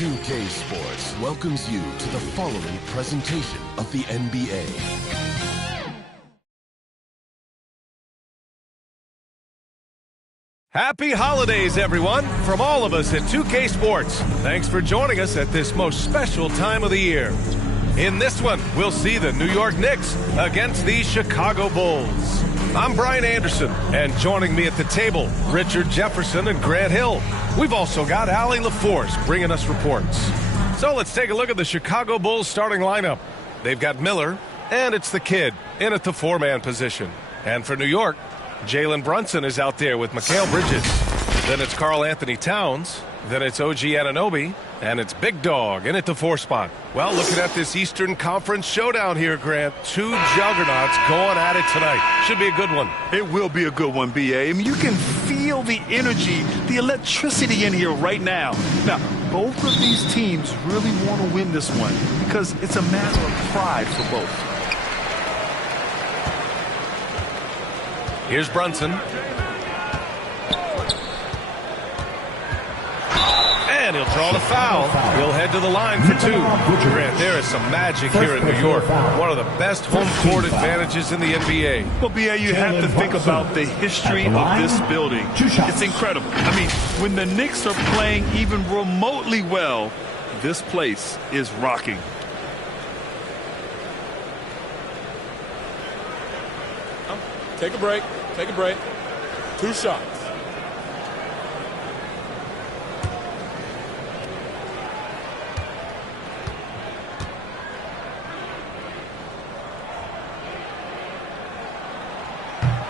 2K Sports welcomes you to the following presentation of the NBA. Happy holidays, everyone, from all of us at 2K Sports. Thanks for joining us at this most special time of the year. In this one, we'll see the New York Knicks against the Chicago Bulls. I'm Brian Anderson, and joining me at the table, Richard Jefferson and Grant Hill. We've also got Allie LaForce bringing us reports. So let's take a look at the Chicago Bulls starting lineup. They've got Miller, and it's the kid in at the four-man position. And for New York, Jalen Brunson is out there with Mikal Bridges. Then it's Karl Anthony Towns. Then it's OG Anunoby. And it's Big Dog in at the four spot. Well, looking at this Eastern Conference showdown here, Grant. Two juggernauts going at it tonight. Should be a good one. It will be a good one, B.A. I mean, you can feel the energy, the electricity in here right now. Now, both of these teams really want to win this one because it's a matter of pride for both. Here's Brunson. And he'll draw the foul. He'll head to the line for two. Grant, there is some magic here in New York. One of the best home court advantages in the NBA. Well, B.A., you have to think about the history of this building. It's incredible. I mean, when the Knicks are playing even remotely well, this place is rocking. Take a break. Take a break. Two shots.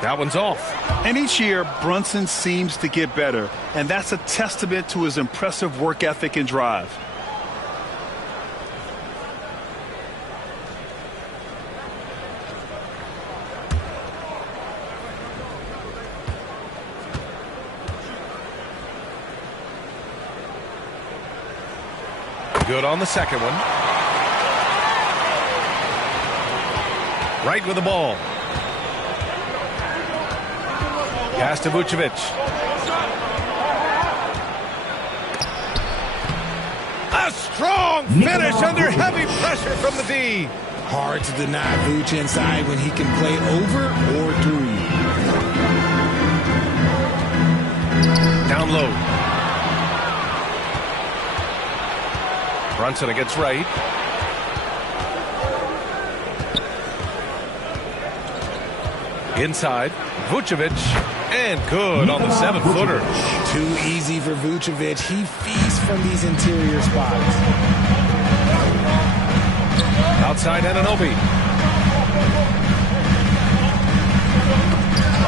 That one's off. And each year, Brunson seems to get better, and that's a testament to his impressive work ethic and drive. Good on the second one. Right with the ball. Pass to Vucevic. A strong finish under heavy pressure from the D. Hard to deny Vooch inside when he can play over or through you. Down low. Brunson against Wright. Inside, Vucevic, and good on the 7-footer. Too easy for Vucevic. He feasts from these interior spots. Outside Anunoby.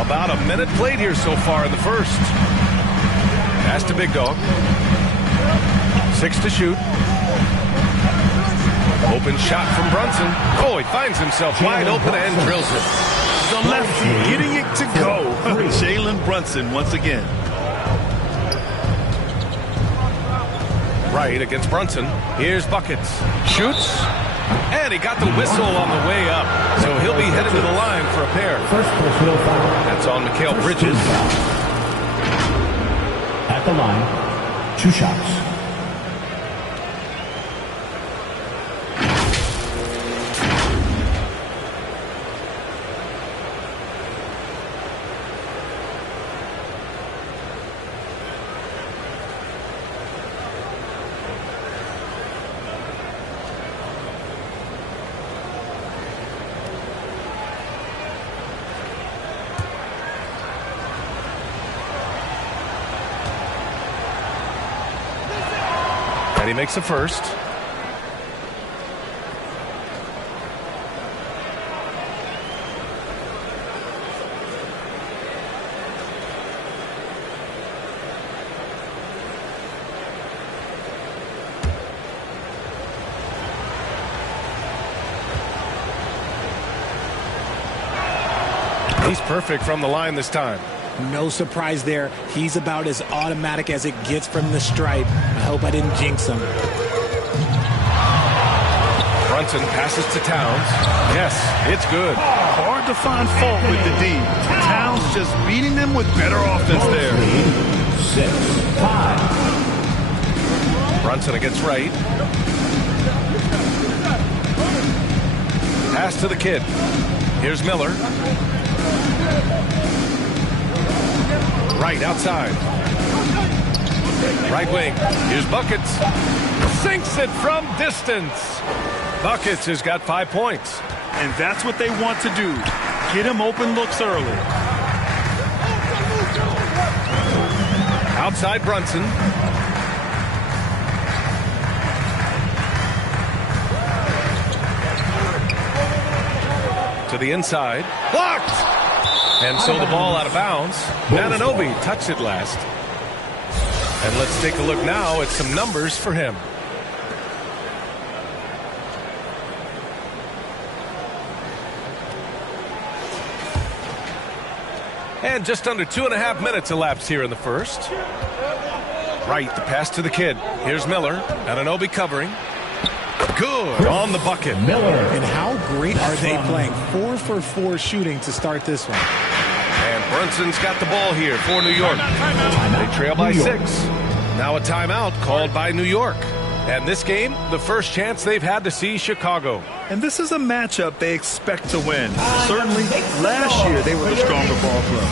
About a minute played here so far in the first. Pass to Big Dog. 6 to shoot. Open shot from Brunson. Oh, he finds himself wide open and drills it. The lefty getting it to go. Jalen Brunson once again. Right against Brunson. Here's Buckets. Shoots. And he got the whistle on the way up. So he'll be headed to the line for a pair. That's on Mikal Bridges. At the line, 2 shots. And he makes the first. He's perfect from the line this time. No surprise there. He's about as automatic as it gets from the stripe. I hope I didn't jinx him. Brunson passes to Towns. Yes, it's good. Hard to find fault with the D. Towns just beating them with better offense there. 6-5. Brunson against Wright. Pass to the kid. Here's Miller. Wright outside. Right wing. Here's Buckets. Sinks it from distance. Buckets has got 5 points. And that's what they want to do. Get him open looks early. Outside Brunson. To the inside. Blocked! And so the ball out of bounds. Anunoby touched it last. And let's take a look now at some numbers for him. And just under 2.5 minutes elapsed here in the first. Wright, the pass to the kid. Here's Miller. Anunoby covering. Good on the bucket. Miller. And how great are they playing? 4 for 4 shooting to start this one. And Brunson's got the ball here for New York. They trail by 6. Now a timeout called by New York. And this game, the first chance they've had to see Chicago. And this is a matchup they expect to win. Certainly, last year they were the stronger ball club.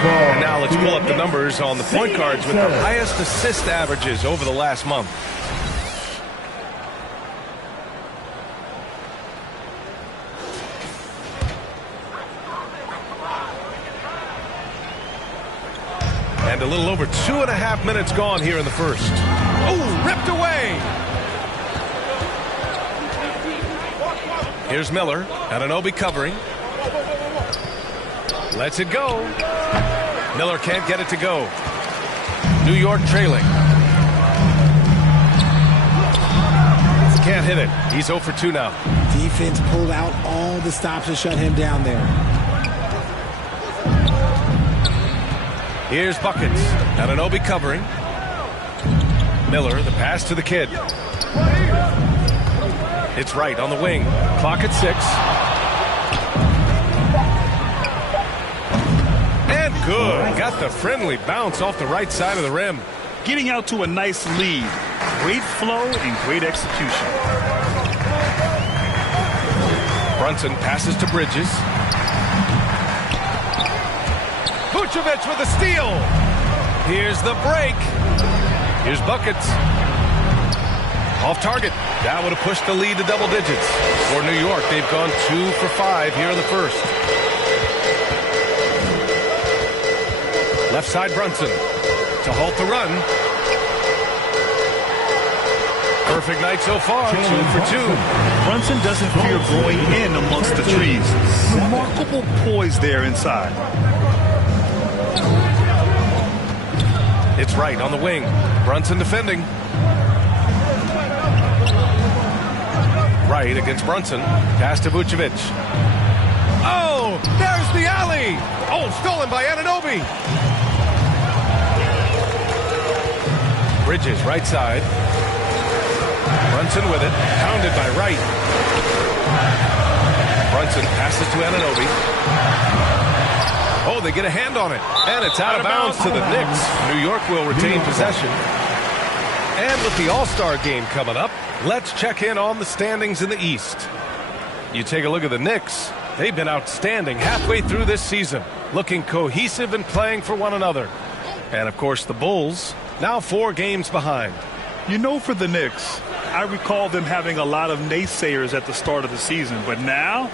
And now let's pull up the numbers on the point guards with the highest assist averages over the last month. And a little over 2.5 minutes gone here in the first. Oh, ripped away. Here's Miller. Anunoby covering. Lets it go. Miller can't get it to go. New York trailing. Can't hit it. He's 0 for 2 now. Defense pulled out all the stops to shut him down there. Here's Buckets. Anunoby covering. Miller, the pass to the kid. It's Wright on the wing. Clock at 6. And good. Got the friendly bounce off the right side of the rim. Getting out to a nice lead. Great flow and great execution. Brunson passes to Bridges. Vucevic with a steal. Here's the break. Here's Buckets. Off target. That would have pushed the lead to double digits. For New York, they've gone 2 for 5 here in the first. Left side Brunson to halt the run. Perfect night so far, 2 for 2. Brunson doesn't fear going in amongst the trees. Remarkable poise there inside. It's Wright on the wing. Brunson defending. Wright against Brunson. Pass to Vucevic. Oh, there's the alley. Oh, stolen by Anunoby. Bridges, right side. Brunson with it. Pounded by Wright. Brunson passes to Anunoby. Oh, they get a hand on it. And it's out of bounds to the Knicks. New York will retain possession. And with the All-Star game coming up, let's check in on the standings in the East. You take a look at the Knicks. They've been outstanding halfway through this season, looking cohesive and playing for one another. And, of course, the Bulls, now 4 games behind. You know, for the Knicks, I recall them having a lot of naysayers at the start of the season, but now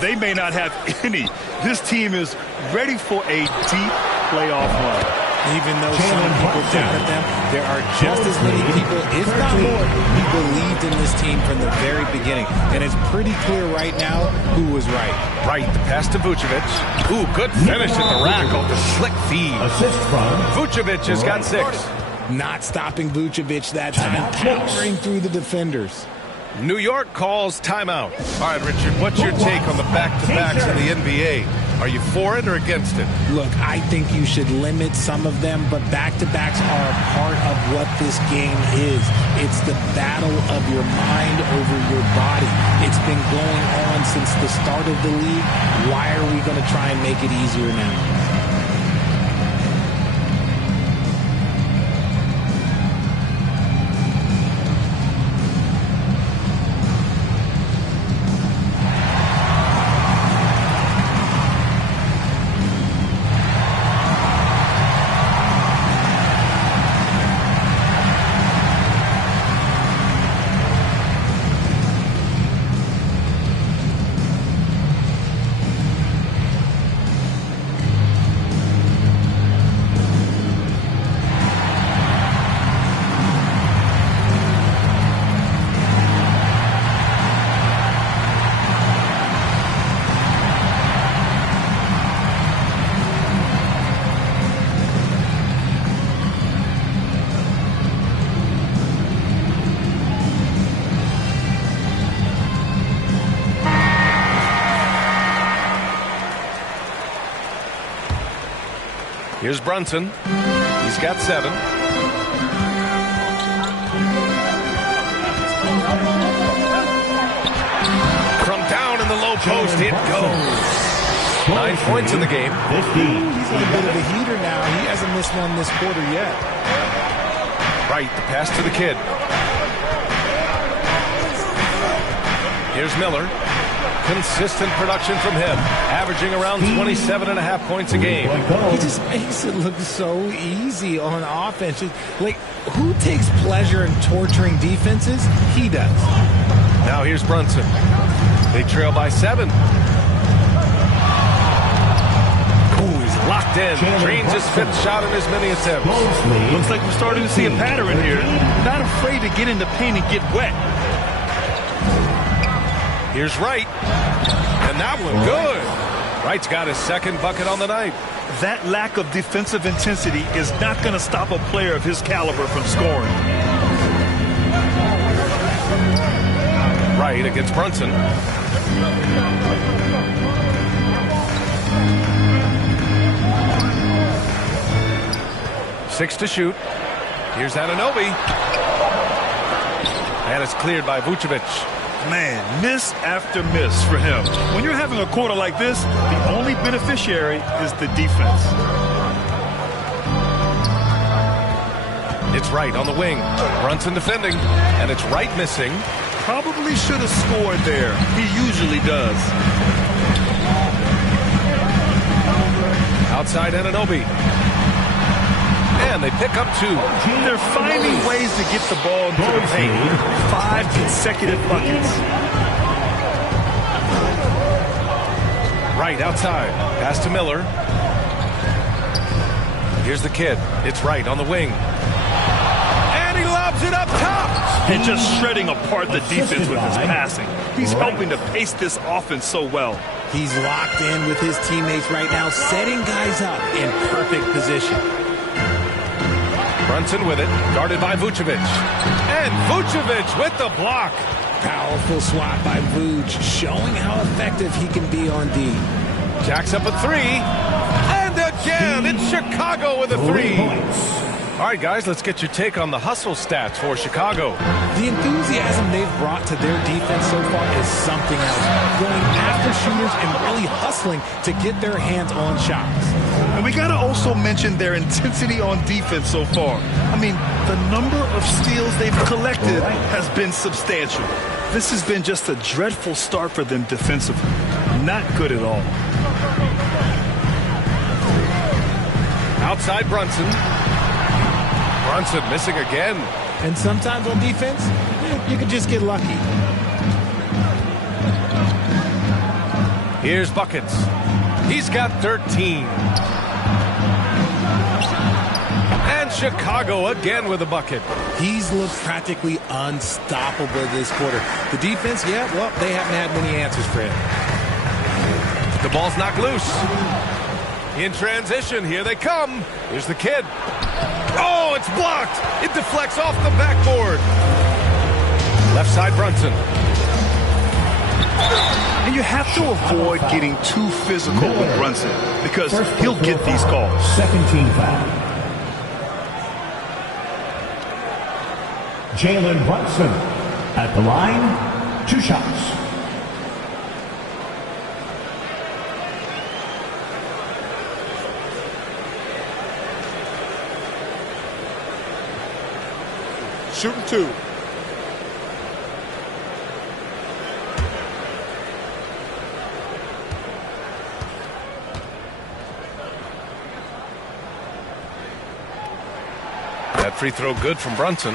they may not have any. This team is ready for a deep playoff run. Even though some people doubted them, there are just as many people, if not more, who believed in this team from the very beginning. And it's pretty clear right now who was right. Right, the pass to Vucevic. Ooh, good finish at the rack off the slick feed. Assist from Vucevic has got 6. Not stopping Vucevic that time, powering through the defenders. New York calls timeout. All right, Richard, what's your take on the back-to-backs in the NBA? Are you for it or against it? Look, I think you should limit some of them, but back-to-backs are a part of what this game is. It's the battle of your mind over your body. It's been going on since the start of the league. Why are we going to try and make it easier now? Here's Brunson. He's got 7. From down in the low post, it goes. 9 points in the game. He's in a bit of a heater now. He hasn't missed one this quarter yet. Right, the pass to the kid. Here's Miller. Consistent production from him, averaging around 27.5 points a game. He just makes it look so easy on offense. Like, who takes pleasure in torturing defenses? He does. Now here's Brunson. They trail by 7. Ooh, he's locked in. Drains his 5th shot in as many attempts. Looks like we're starting to see a pattern here. Not afraid to get in the paint and get wet. Here's Wright, and that one good. Wright's got his 2nd bucket on the night. That lack of defensive intensity is not going to stop a player of his caliber from scoring. Wright against Brunson. Six to shoot. Here's Anunoby. And it's cleared by Vucevic. Man, miss after miss for him. When you're having a quarter like this, the only beneficiary is the defense. It's Wright on the wing. Brunson defending, and it's Wright missing. Probably should have scored there. He usually does. Outside Anunoby. And they pick up 2. They're finding ways to get the ball into the paint. 5 consecutive buckets. Wright outside. Pass to Miller. Here's the kid. It's Wright on the wing. And he lobs it up top. And just shredding apart the defense with his passing. He's helping to pace this offense so well. He's locked in with his teammates right now, setting guys up in perfect position. Brunson with it, guarded by Vucevic. And Vucevic with the block. Powerful swat by Vuce, showing how effective he can be on D. Jacks up a 3. And again, it's Chicago with a 3. All right, guys, let's get your take on the hustle stats for Chicago. The enthusiasm they've brought to their defense so far is something else. Going after shooters and really hustling to get their hands on shots. And And we got to also mention their intensity on defense so far. I mean, the number of steals they've collected has been substantial. This has been just a dreadful start for them defensively. Not good at all. Outside Brunson. Brunson missing again. And sometimes on defense, you can just get lucky. Here's Buckets. He's got 13. And Chicago again with a bucket. He's looked practically unstoppable this quarter. The defense, yeah, well, they haven't had many answers for him. The ball's knocked loose. In transition, here they come. Here's the kid. Oh, it's blocked. It deflects off the backboard. Left side Brunson. And you have to avoid getting too physical with Brunson because he'll get these calls. Second team foul. Jalen Brunson at the line, 2 shots. Shooting 2. That free throw good from Brunson.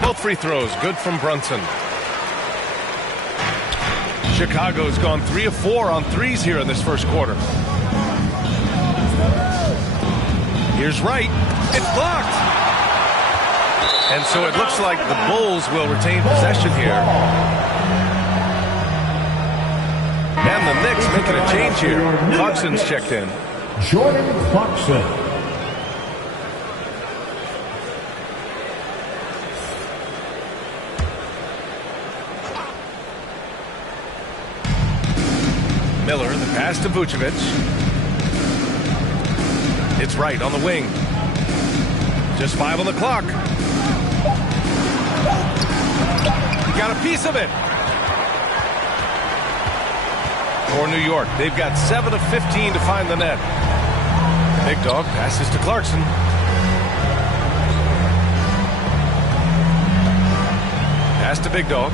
Both free throws good from Brunson. Chicago's gone 3 of 4 on threes here in this first quarter. Here's Wright. It's blocked. And so it looks like the Bulls will retain possession here. And the Knicks making a change here. Clarkson's checked in. Jordan Clarkson. Miller, the pass to Vucevic. It's Wright on the wing. Just 5 on the clock. He got a piece of it. For New York, they've got 7 of 15 to find the net. Big Dog passes to Clarkson. Pass to Big Dog.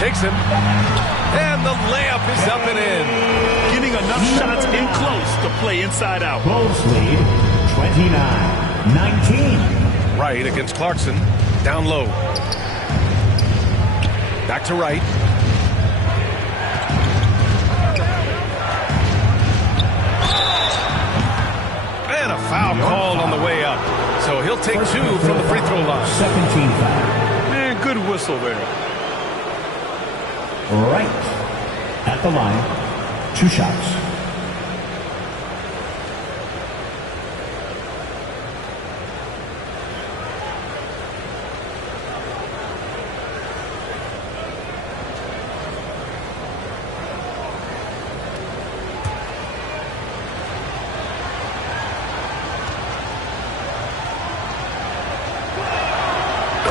Shakes him. And the layup is up and in. Getting enough shots in close to play inside out. Bulls lead 29-19. Wright against Clarkson. Down low. Back to Wright. And a foul called on the way up. So he'll take 2 from the free throw line. Second team foul. Man, good whistle there. Right at the line, 2 shots.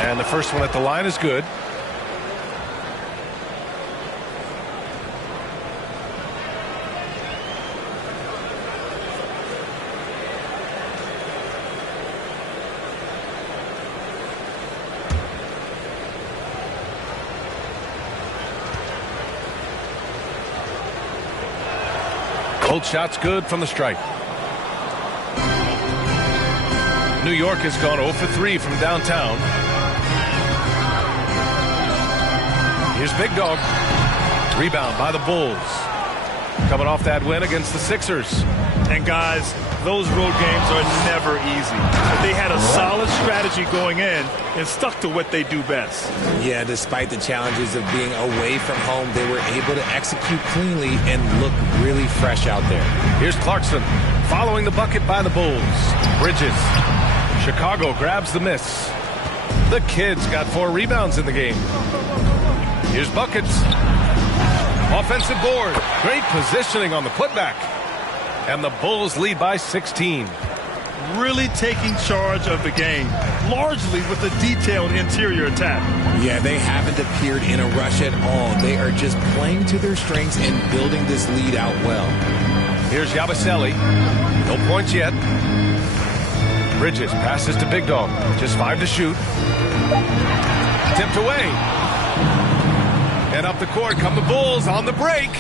And the first one at the line is good. Both shots good from the stripe. New York has gone 0 for 3 from downtown. Here's Big Dog. Rebound by the Bulls. Coming off that win against the Sixers. And guys, those road games are never easy. But they had a solid strategy going in and stuck to what they do best. Yeah, despite the challenges of being away from home, they were able to execute cleanly and look really fresh out there. Here's Clarkson following the bucket by the Bulls. Bridges Chicago grabs the miss. The Kids got 4 rebounds in the game. Here's buckets. Offensive board. Great positioning on the putback. And the Bulls lead by 16. Really taking charge of the game, largely with a detailed interior attack. Yeah, they haven't appeared in a rush at all. They are just playing to their strengths and building this lead out well. Here's Yabusele. No points yet. Bridges passes to Big Dog. Just 5 to shoot. Tipped away. And up the court come the Bulls on the break.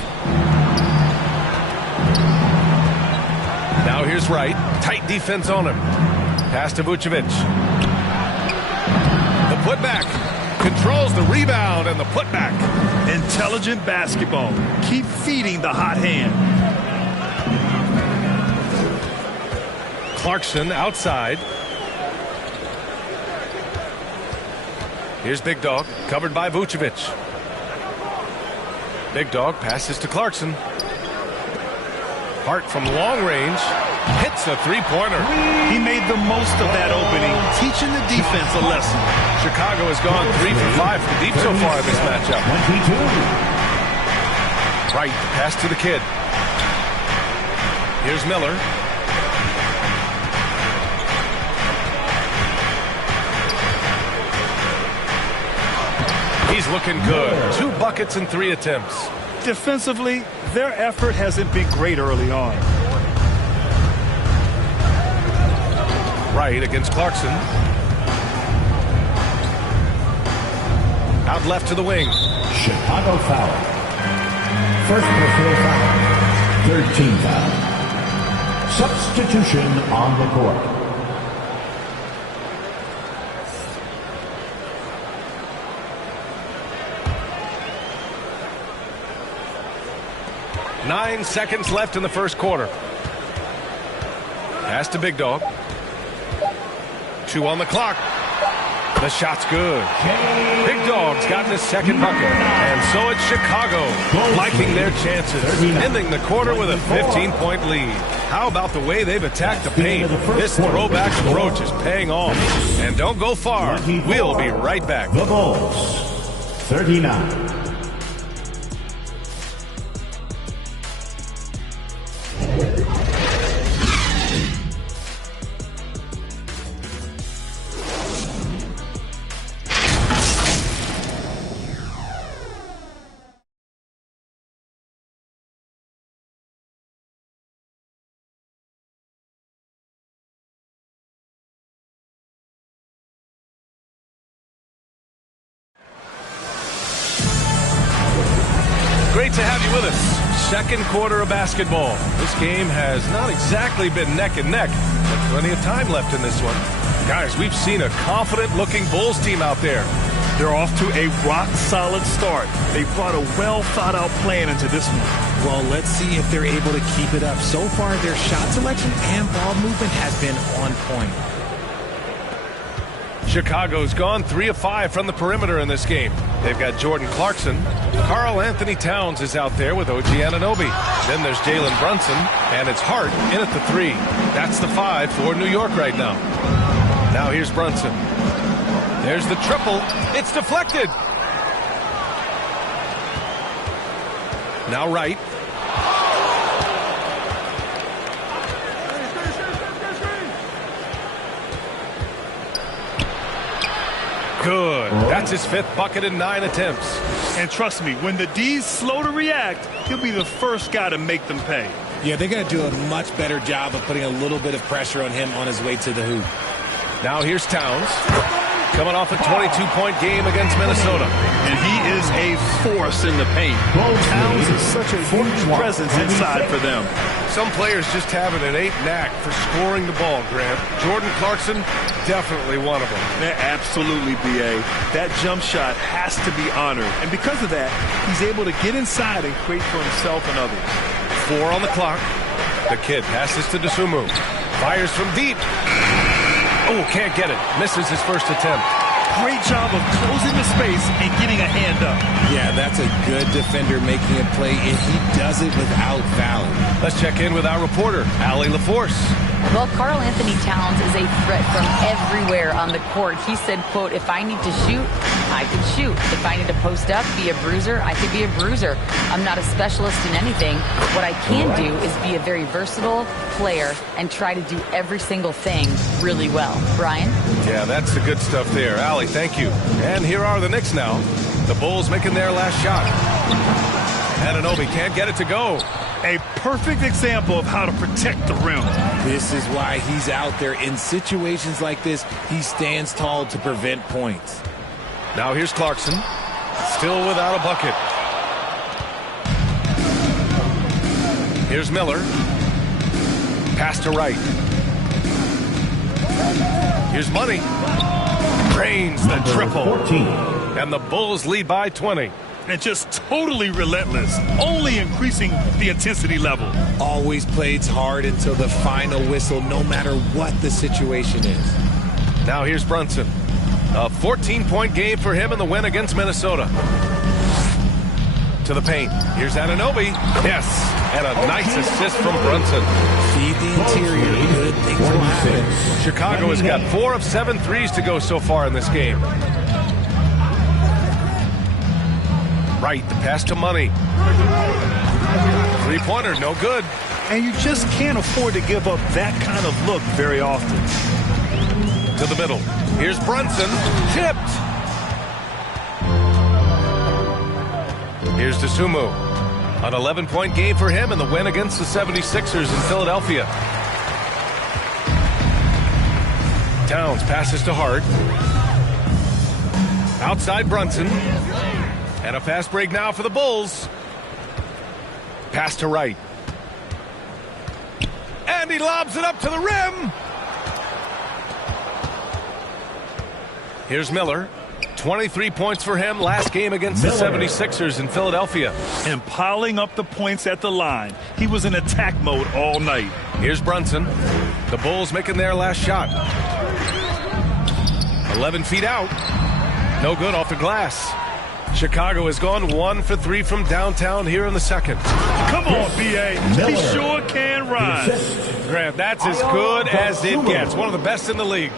Now here's Wright. Tight defense on him. Pass to Vucevic. The putback. Controls the rebound and the putback. Intelligent basketball. Keep feeding the hot hand. Clarkson outside. Here's Big Dog. Covered by Vucevic. Big Dog passes to Clarkson. Hart from long range hits a three-pointer. He made the most of that opening, teaching the defense a lesson. Chicago has gone 3 for 5 from deep so far in this matchup. 22. Right, pass to the Kid. Here's Miller. He's looking good. 2 buckets and 3 attempts. Defensively, their effort hasn't been great early on. Right against Clarkson. Out left to the wing. Chicago foul. First personal foul. 3rd team foul. Substitution on the court. Nine seconds left in the first quarter. Pass to Big Dog. 2 on the clock. The shot's good. Big Dog's gotten his 2nd bucket. And so it's Chicago liking their chances. Ending the quarter with a 15-point lead. How about the way they've attacked the paint? This throwback approach is paying off. And don't go far. We'll be right back. The Bulls, 39. Great to have you with us. 2nd quarter of basketball. This game has not exactly been neck and neck, but plenty of time left in this one. Guys, we've seen a confident-looking Bulls team out there. They're off to a rock-solid start. They brought a well-thought-out plan into this one. Well, let's see if they're able to keep it up. So far, their shot selection and ball movement has been on point. Chicago's gone 3 of 5 from the perimeter in this game. They've got Jordan Clarkson. Karl Anthony Towns is out there with OG Anunoby. Then there's Jalen Brunson, and it's Hart in at the 3. That's the 5 for New York right now. Now here's Brunson. There's the triple. It's deflected. Now Wright. Good. That's his 5th bucket in 9 attempts. And trust me, when the D's slow to react, he'll be the first guy to make them pay. Yeah, they're going to do a much better job of putting a little bit of pressure on him on his way to the hoop. Now here's Towns. Coming off a 22-point game against Minnesota. And he is a force in the paint. Towns is such a huge presence inside for them. Some players just have an innate knack for scoring the ball, Grant. Jordan Clarkson, definitely one of them. Yeah, absolutely, B.A. That jump shot has to be honored. And because of that, he's able to get inside and create for himself and others. 4 on the clock. The Kid passes to Dosunmu. Fires from deep. Oh, can't get it. Misses his first attempt. Great job of closing the space and getting a hand up. Yeah, that's a good defender making a play, and he does it without fouling. Let's check in with our reporter, Allie LaForce. Well, Karl Anthony Towns is a threat from everywhere on the court. He said, quote, if I need to shoot, I can shoot. If I need to post up, be a bruiser, I could be a bruiser. I'm not a specialist in anything. What I can do is be a very versatile player and try to do every single thing really well. Brian? Yeah, that's the good stuff there. Allie, thank you. And here are the Knicks now. The Bulls making their last shot. Anunoby can't get it to go. A perfect example of how to protect the rim. This is why he's out there. In situations like this, he stands tall to prevent points. Now here's Clarkson. Still without a bucket. Here's Miller. Pass to Wright. Here's Money. Drains the triple. 14. And the Bulls lead by 20. And just totally relentless, only increasing the intensity level. Always plays hard until the final whistle, no matter what the situation is. Now here's Brunson. A 14-point game for him in the win against Minnesota. To the paint. Here's Anunoby. Yes, and a nice assist from Brunson. Feed the interior. Good things will happen. Chicago has got 4 of 7 threes to go so far in this game. Right, the pass to Money. Three-pointer, no good. And you just can't afford to give up that kind of look very often. To the middle. Here's Brunson. Tipped. Here's DeSumo. An 11-point game for him in the win against the 76ers in Philadelphia. Towns passes to Hart. Outside Brunson. And a fast break now for the Bulls. Pass to Wright. And he lobs it up to the rim. Here's Miller. 23 points for him last game against the 76ers in Philadelphia. And piling up the points at the line. He was in attack mode all night. Here's Brunson. The Bulls making their last shot. 11 feet out. No good off the glass. Chicago has gone 1 for 3 from downtown here in the second. Come on, B.A. He sure can run. Grant, that's as good as it gets. One of the best in the league.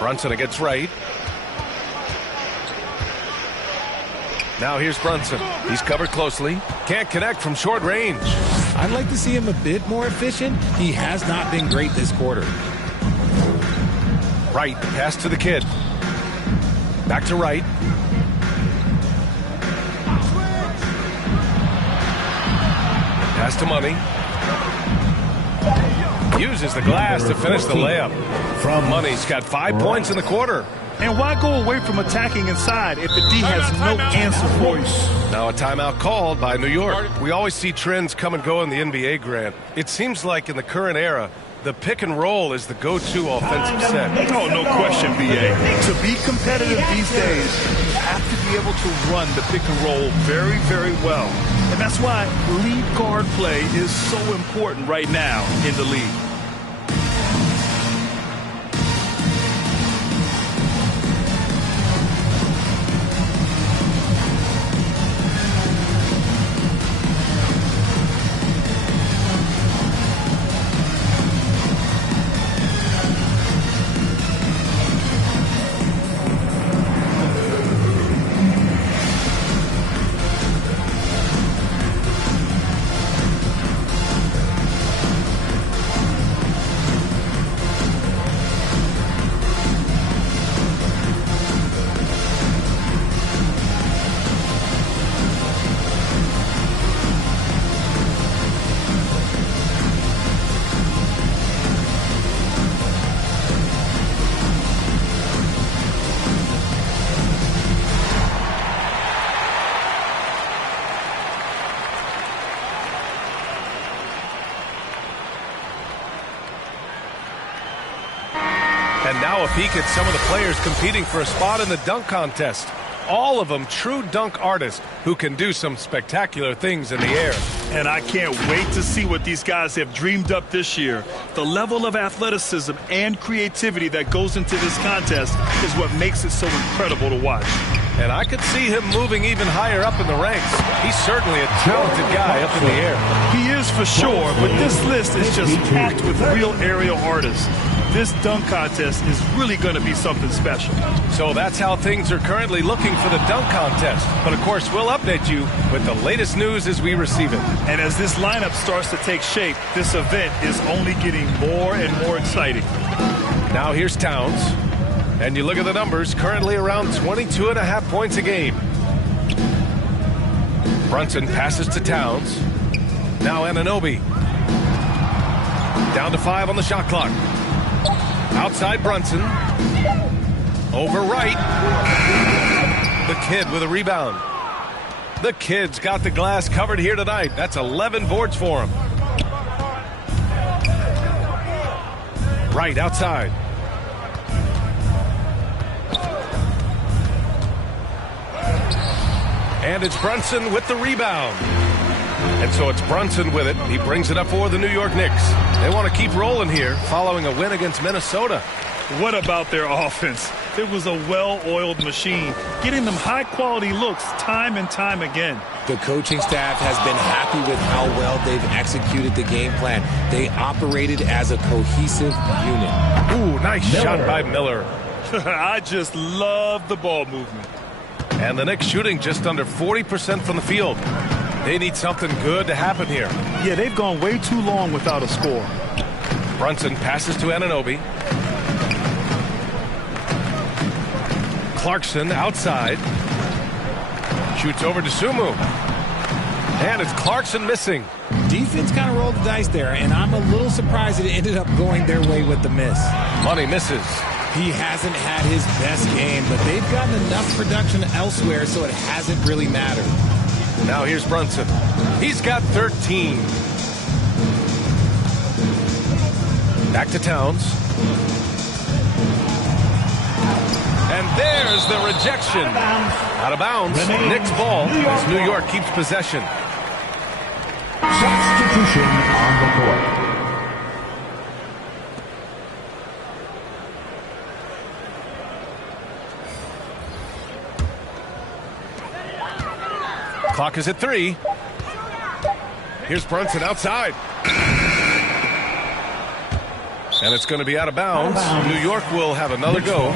Brunson against Wright. Now here's Brunson. He's covered closely. Can't connect from short range. I'd like to see him a bit more efficient. He has not been great this quarter. Wright, pass to the kid. Back to Wright. Pass to Money. Uses the glass to finish the layup. Money's got 5 points in the quarter. And why go away from attacking inside if the D has no answer for you? Now a timeout called by New York. We always see trends come and go in the NBA, Grant. It seems like in the current era, the pick and roll is the go-to offensive set. Oh, no question, B.A. To be competitive these days, you have to be able to run the pick and roll very, very well. And that's why lead guard play is so important right now in the league. And now a peek at some of the players competing for a spot in the dunk contest. All of them true dunk artists who can do some spectacular things in the air. And I can't wait to see what these guys have dreamed up this year. The level of athleticism and creativity that goes into this contest is what makes it so incredible to watch. And I could see him moving even higher up in the ranks. He's certainly a talented guy up in the air. He is for sure, but this list is just packed with real aerial artists. This dunk contest is really going to be something special. So that's how things are currently looking for the dunk contest. But of course, we'll update you with the latest news as we receive it. And as this lineup starts to take shape, this event is only getting more and more exciting. Now here's Towns. And you look at the numbers, currently around 22.5 points a game. Brunson passes to Towns. Now Anunoby. Down to 5 on the shot clock. Outside Brunson. Over right. The Kid with a rebound. The Kid's got the glass covered here tonight. That's 11 boards for him. Right outside. And it's Brunson with the rebound. And so it's Brunson with it. He brings it up for the New York Knicks. They want to keep rolling here following a win against Minnesota. What about their offense? It was a well-oiled machine, getting them high-quality looks time and time again. The coaching staff has been happy with how well they've executed the game plan. They operated as a cohesive unit. Ooh, nice shot by Miller. I just love the ball movement. And the Knicks shooting just under 40% from the field. They need something good to happen here. Yeah, they've gone way too long without a score. Brunson passes to Anunoby. Clarkson outside. Shoots over to Sumu. And it's Clarkson missing. Defense kind of rolled the dice there, and I'm a little surprised it ended up going their way with the miss. Money misses. He hasn't had his best game, but they've gotten enough production elsewhere, so it hasn't really mattered. Now here's Brunson. He's got 13. Back to Towns. And there's the rejection. Out of bounds. Knicks ball as New York keeps possession. Substitution on the court. Clock is at 3. Here's Brunson outside. And it's going to be out of bounds. New York will have another go.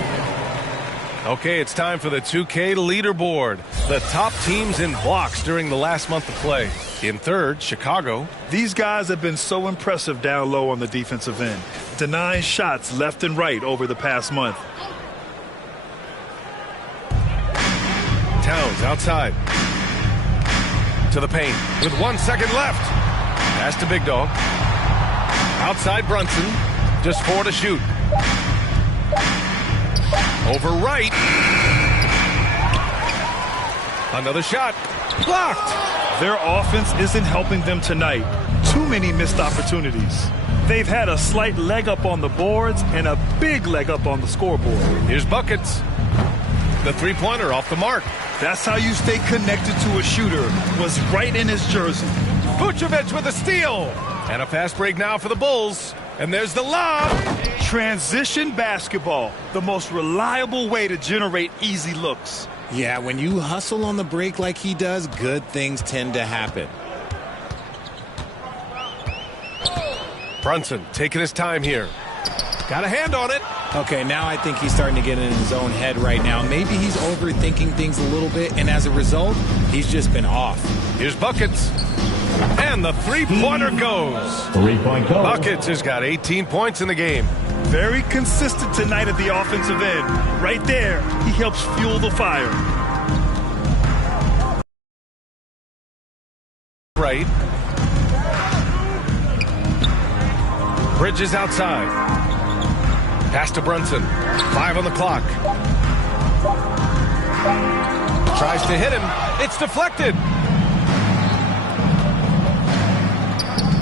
Okay, it's time for the 2K leaderboard. The top teams in blocks during the last month of play. In third, Chicago. These guys have been so impressive down low on the defensive end, denying shots left and right over the past month. Towns outside. To the paint with 1 second left. Pass to Big Dog. Outside Brunson. Just 4 to shoot. Over right. Another shot. Blocked. Their offense isn't helping them tonight. Too many missed opportunities. They've had a slight leg up on the boards and a big leg up on the scoreboard. Here's buckets. The three-pointer off the mark. That's how you stay connected to a shooter. Was right in his jersey. Vucevic with a steal. And a fast break now for the Bulls. And there's the lob. Transition basketball, the most reliable way to generate easy looks. Yeah, when you hustle on the break like he does, good things tend to happen. Brunson taking his time here. Got a hand on it. Okay, now I think he's starting to get in his own head right now. Maybe he's overthinking things a little bit, and as a result, he's just been off. Here's Buckets. And the three-pointer goes. 3-point goal. Buckets has got 18 points in the game. Very consistent tonight at the offensive end. Right there, he helps fuel the fire. Right. Bridges outside. Pass to Brunson. 5 on the clock. Tries to hit him. It's deflected.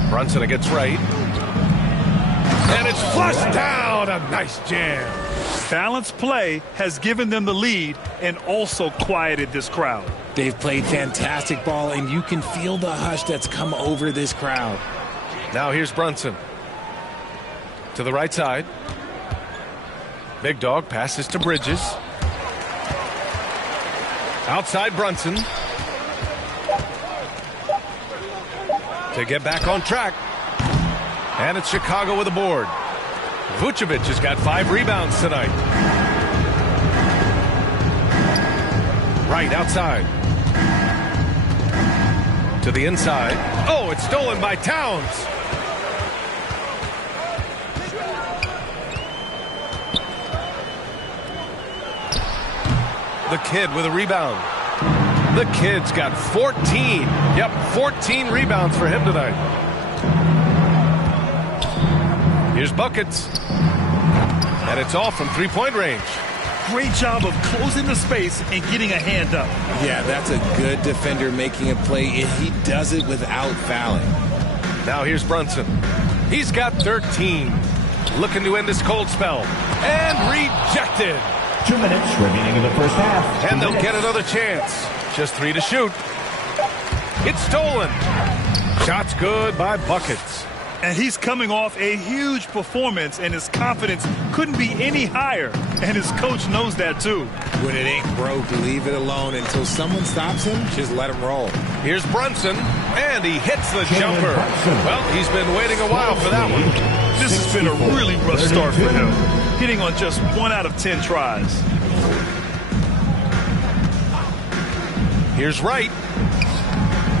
Brunson against right. And it's flushed down. A nice jam. Balanced play has given them the lead and also quieted this crowd. They've played fantastic ball, and you can feel the hush that's come over this crowd. Now here's Brunson. To the right side. Big Dog passes to Bridges. Outside Brunson. To get back on track. And it's Chicago with a board. Vucevic has got 5 rebounds tonight. Right outside. To the inside. Oh, it's stolen by Towns. The Kid with a rebound. The Kid's got 14. Yep, 14 rebounds for him tonight. Here's buckets. And it's all from three-point range. Great job of closing the space and getting a hand up. Yeah, that's a good defender making a play, and he does it without fouling. Now here's Brunson. He's got 13. Looking to end this cold spell. And rejected. 2 minutes remaining in the first half. And they'll get another chance. Just 3 to shoot. It's stolen. Shots good by buckets. And he's coming off a huge performance, and his confidence couldn't be any higher. And his coach knows that, too. When it ain't broke, leave it alone until someone stops him. Just let him roll. Here's Brunson, and he hits the jumper. Well, he's been waiting a while for that one. This has been a really rough start for him, hitting on just 1 out of 10 tries. Here's Wright.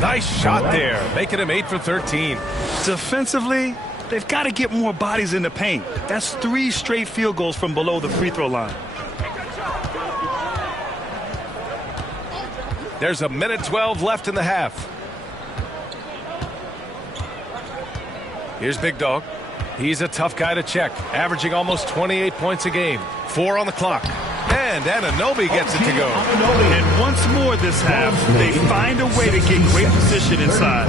Nice shot there, making him 8 for 13. Defensively, they've got to get more bodies in the paint. That's 3 straight field goals from below the free throw line. There's a minute 12 left in the half. Here's Big Dog. He's a tough guy to check, averaging almost 28 points a game. 4 on the clock. And Anunoby gets it to go. And once more this half, they find a way to get great position inside.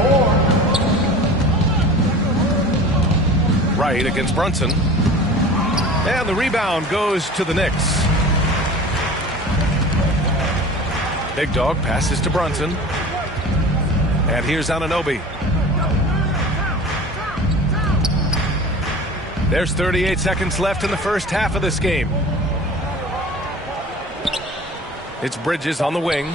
Right against Brunson. And the rebound goes to the Knicks. Big Dog passes to Brunson. And here's Anunoby. There's 38 seconds left in the first half of this game. It's Bridges on the wing.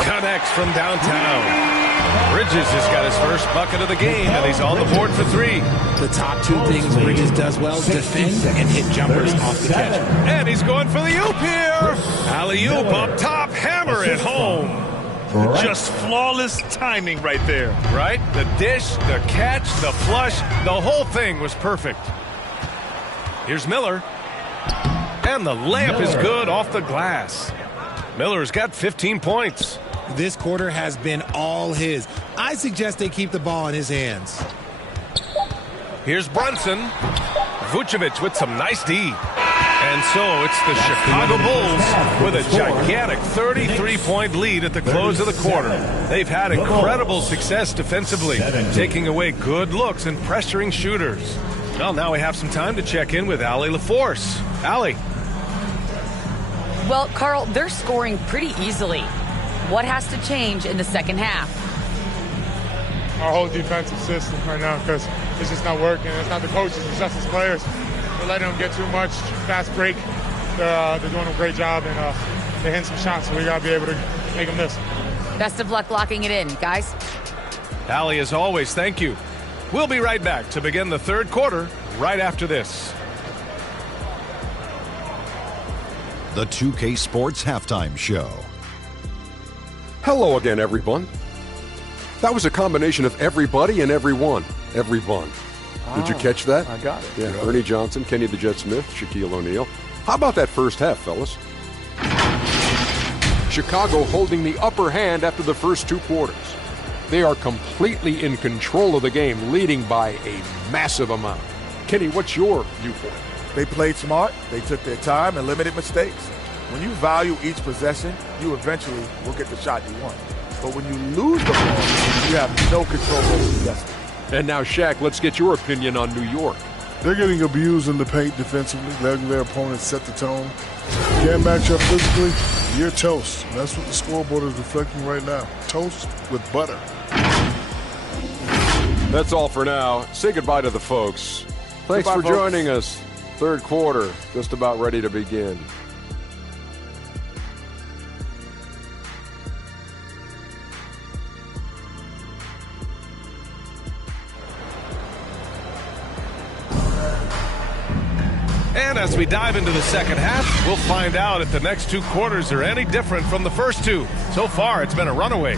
Connects from downtown. Bridges has got his first bucket of the game, and he's on the board for 3. The top 2 things Bridges does well, defend and hit jumpers off the catch. And he's going for the oop here. Alley-oop up top, hammer it home. Just flawless timing right there. Right? The dish, the catch, the flush, the whole thing was perfect. Here's Miller. And the layup is good off the glass. Miller's got 15 points. This quarter has been all his. I suggest they keep the ball in his hands. Here's Brunson. Vucevic with some nice D. And so it's the Chicago Bulls with a gigantic 33-point lead at the close of the quarter. They've had incredible success defensively, taking away good looks and pressuring shooters. Well, now we have some time to check in with Allie LaForce. Allie. Well, Carl, they're scoring pretty easily. What has to change in the second half? Our whole defensive system right now, because it's just not working. It's not the coaches, it's just the players. We're letting them get too much fast break. They're doing a great job, and they're hitting some shots, so we got to be able to make them miss. Best of luck locking it in, guys. Allie, as always, thank you. We'll be right back to begin the third quarter right after this. The 2K Sports Halftime Show. Hello again, everyone. That was a combination of everybody and everyone. Everyone. Did you catch that? I got it. Yeah, Ernie Johnson, Kenny the Jet Smith, Shaquille O'Neal. How about that first half, fellas? Chicago holding the upper hand after the first 2 quarters. They are completely in control of the game, leading by a massive amount. Kenny, what's your viewpoint? They played smart, they took their time and limited mistakes. When you value each possession, you eventually will get the shot you want. But when you lose the ball, you have no control over the destiny. And now, Shaq, let's get your opinion on New York. They're getting abused in the paint defensively, letting their opponents set the tone. Can't match up physically, you're toast. That's what the scoreboard is reflecting right now. Toast with butter. That's all for now. Say goodbye to the folks. Thanks for joining us. Third quarter, just about ready to begin. And as we dive into the second half, we'll find out if the next 2 quarters are any different from the first 2. So far, it's been a runaway.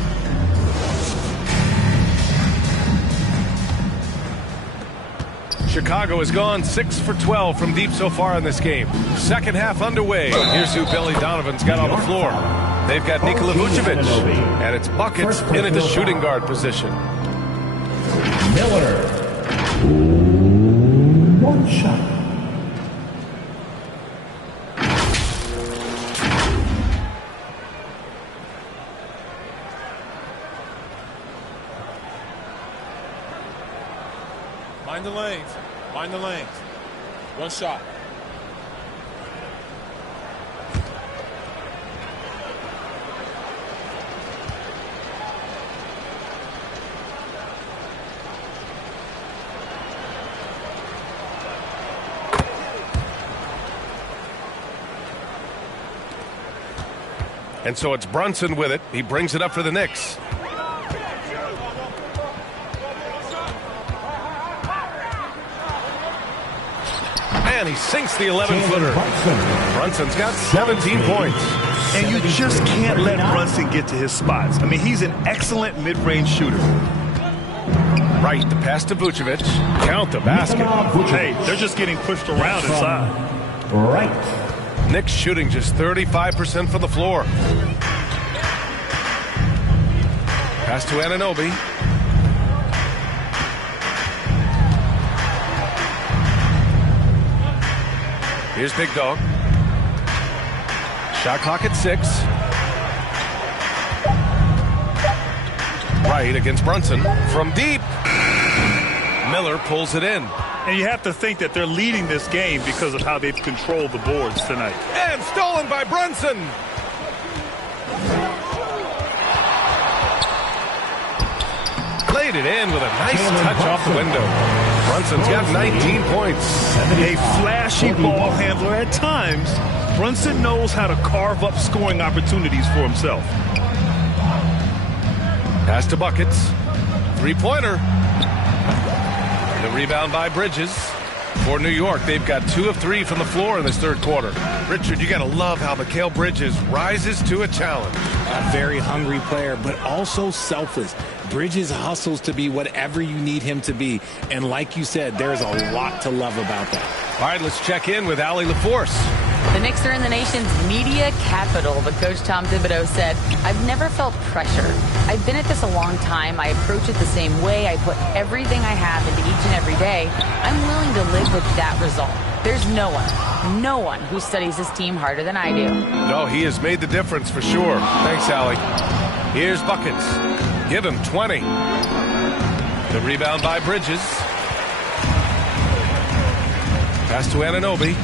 Chicago has gone 6 for 12 from deep so far in this game. Second half underway. Here's who Billy Donovan's got on the floor. They've got Nikola Vucevic, and it's buckets in at the shooting guard position. Miller. 1 shot. Mind the lanes. Mind the lanes. 1 shot. And so it's Brunson with it. He brings it up for the Knicks. And he sinks the 11-footer. Brunson's got 17 points. And you just can't let Brunson get to his spots. I mean, he's an excellent mid-range shooter. Right, the pass to Vucevic. Count the basket. Hey, they're just getting pushed around inside. Right. Knicks shooting just 35% from the floor. Pass to Anunoby. Here's Big Dog. Shot clock at 6. Right against Brunson. From deep. Miller pulls it in. And you have to think that they're leading this game because of how they've controlled the boards tonight. And stolen by Brunson. Laid it in with a nice touch off the window. Brunson's got 19 points. A flashy ball handler at times. Brunson knows how to carve up scoring opportunities for himself. Pass to Buckets. 3-pointer. The rebound by Bridges. For New York, they've got 2 of 3 from the floor in this third quarter. Richard, you got to love how Mikal Bridges rises to a challenge. A very hungry player, but also selfless. Bridges hustles to be whatever you need him to be. And like you said, there's a lot to love about that. All right, let's check in with Allie LaForce. The Knicks are in the nation's media capital, but Coach Tom Thibodeau said, I've never felt pressure. I've been at this a long time. I approach it the same way. I put everything I have into each and every day. I'm willing to live with that result. There's no one who studies this team harder than I do. No, he has made the difference for sure. Thanks, Allie. Here's Buckets. Give him 20. The rebound by Bridges. Pass to Anunoby.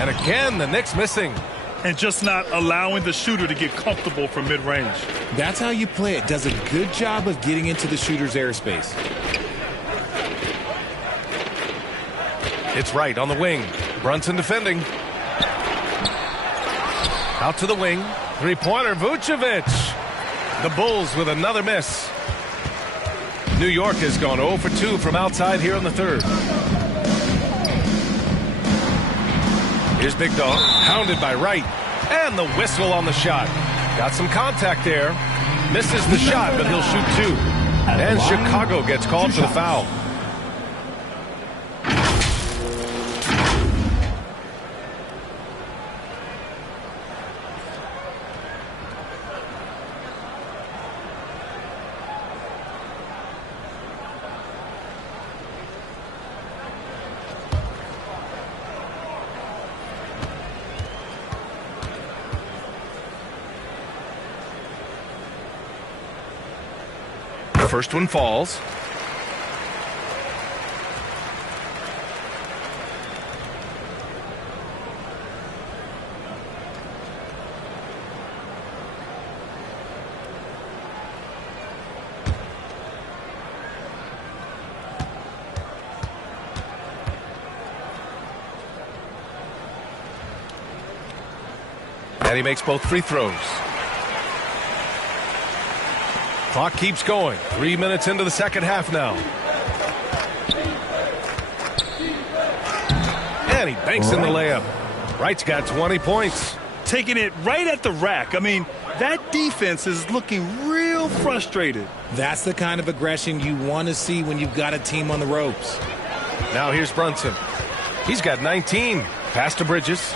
And again, the Knicks missing. And just not allowing the shooter to get comfortable from mid-range. That's how you play it. Does a good job of getting into the shooter's airspace. It's right on the wing. Brunson defending. Out to the wing. 3-pointer, Vucevic. The Bulls with another miss. New York has gone 0 for 2 from outside here in the third. Here's Big Dog, hounded by Wright. And the whistle on the shot. Got some contact there. Misses the shot, but he'll shoot 2. And Chicago gets called for the foul. First one falls. And he makes both free throws. Clock keeps going. 3 minutes into the second half now. And he banks in the layup. Wright's got 20 points. Taking it right at the rack. I mean, that defense is looking real frustrated. That's the kind of aggression you want to see when you've got a team on the ropes. Now here's Brunson. He's got 19. Pass to Bridges.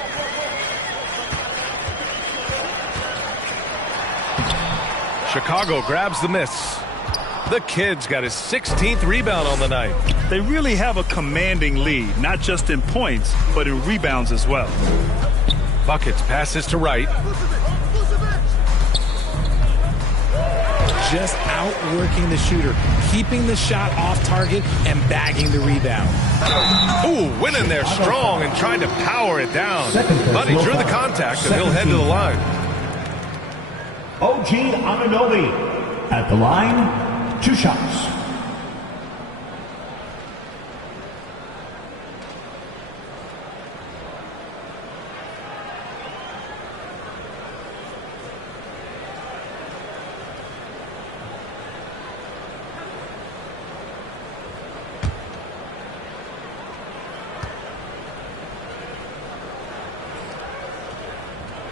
Chicago grabs the miss. The kid's got his 16th rebound on the night. They really have a commanding lead, not just in points, but in rebounds as well. Buckets passes to Wright. Just outworking the shooter, keeping the shot off target and bagging the rebound. Ooh, went in there strong and tried to power it down. But he drew the contact and he'll head to the line. OG Anunoby at the line, 2 shots.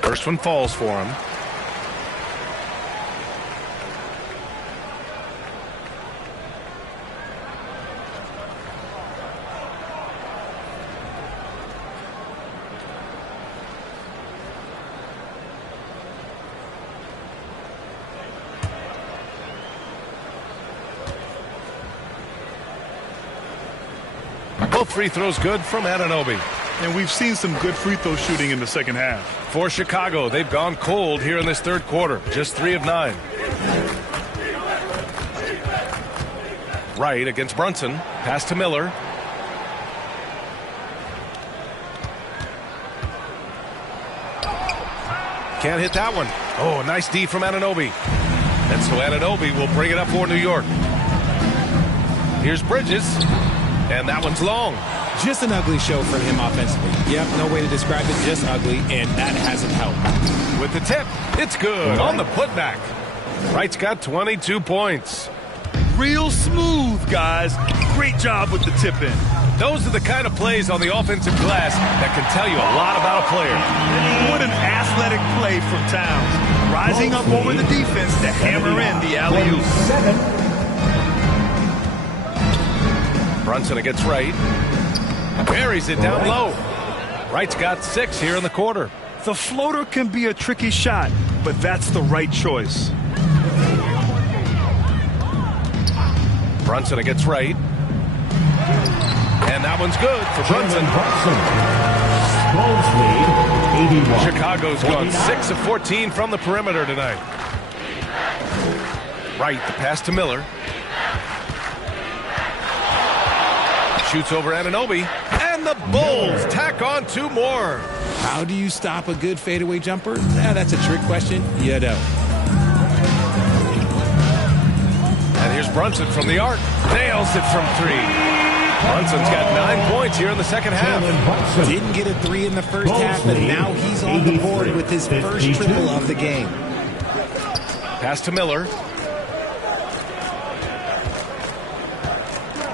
First one falls for him. Both free throws good from Anunoby. And we've seen some good free throw shooting in the second half. For Chicago, they've gone cold here in this third quarter. Just 3 of 9. Wright against Brunson. Pass to Miller. Can't hit that one. Oh, nice D from Anunoby. And so Anunoby will bring it up for New York. Here's Bridges. And that one's long. Just an ugly show from him offensively. Yep, no way to describe it, just ugly, and that hasn't helped. With the tip, it's good on the putback. Wright's got 22 points. Real smooth, guys. Great job with the tip in. Those are the kind of plays on the offensive glass that can tell you a lot about a player. What an athletic play from Towns. Rising up over the defense to hammer in the alley-oop. Brunson against Wright. Buries it down low. Wright's got 6 here in the quarter. The floater can be a tricky shot, but that's the right choice. Brunson against Wright. And that one's good for Brunson. Chicago's gone 6 of 14 from the perimeter tonight. Wright, the pass to Miller. Shoots over Anunoby, and the Bulls tack on 2 more. How do you stop a good fadeaway jumper? That's a trick question. You don't. And here's Brunson from the arc. Nails it from 3. Brunson's got 9 points here in the second half. Didn't get a 3 in the first half, but now he's on the board with his first triple of the game. Pass to Miller.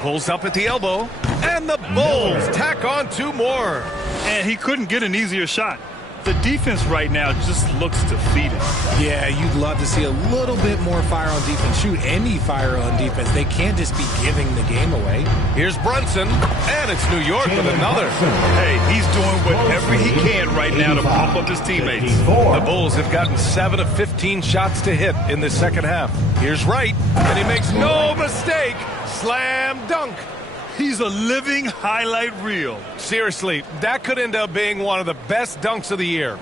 Pulls up at the elbow. And the Bulls tack on 2 more. And he couldn't get an easier shot. The defense right now just looks defeated. Yeah, you'd love to see a little bit more fire on defense. Shoot, any fire on defense. They can't just be giving the game away. Here's Brunson, and it's New York with another. Hey, he's doing whatever he can right now to pump up his teammates. The Bulls have gotten 7 of 15 shots to hit in this second half. Here's Wright, and he makes no mistake. Slam dunk. He's a living highlight reel. Seriously, that could end up being one of the best dunks of the year.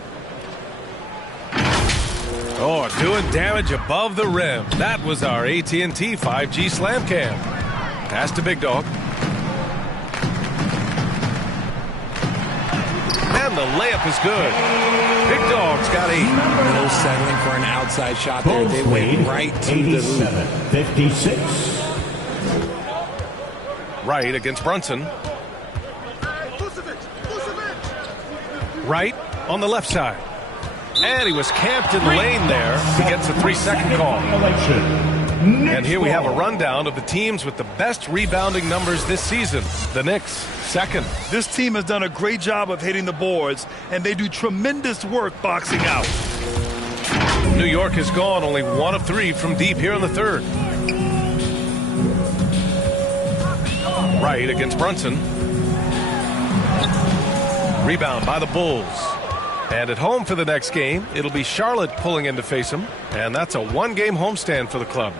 Oh, doing damage above the rim. That was our AT&T 5G Slam Cam. Pass to Big Dog. And the layup is good. Big Dog's got 8. No settling for an outside shot there. They went right to the hoop. 56. Wright against Brunson. Wright on the left side. And he was camped in the lane there. He gets a 3-second call. And here we have a rundown of the teams with the best rebounding numbers this season. The Knicks, second. This team has done a great job of hitting the boards, and they do tremendous work boxing out. New York has gone only 1 of 3 from deep here in the third. Wright against Brunson. Rebound by the Bulls. And at home for the next game, it'll be Charlotte pulling in to face them. And that's a 1-game homestand for the club.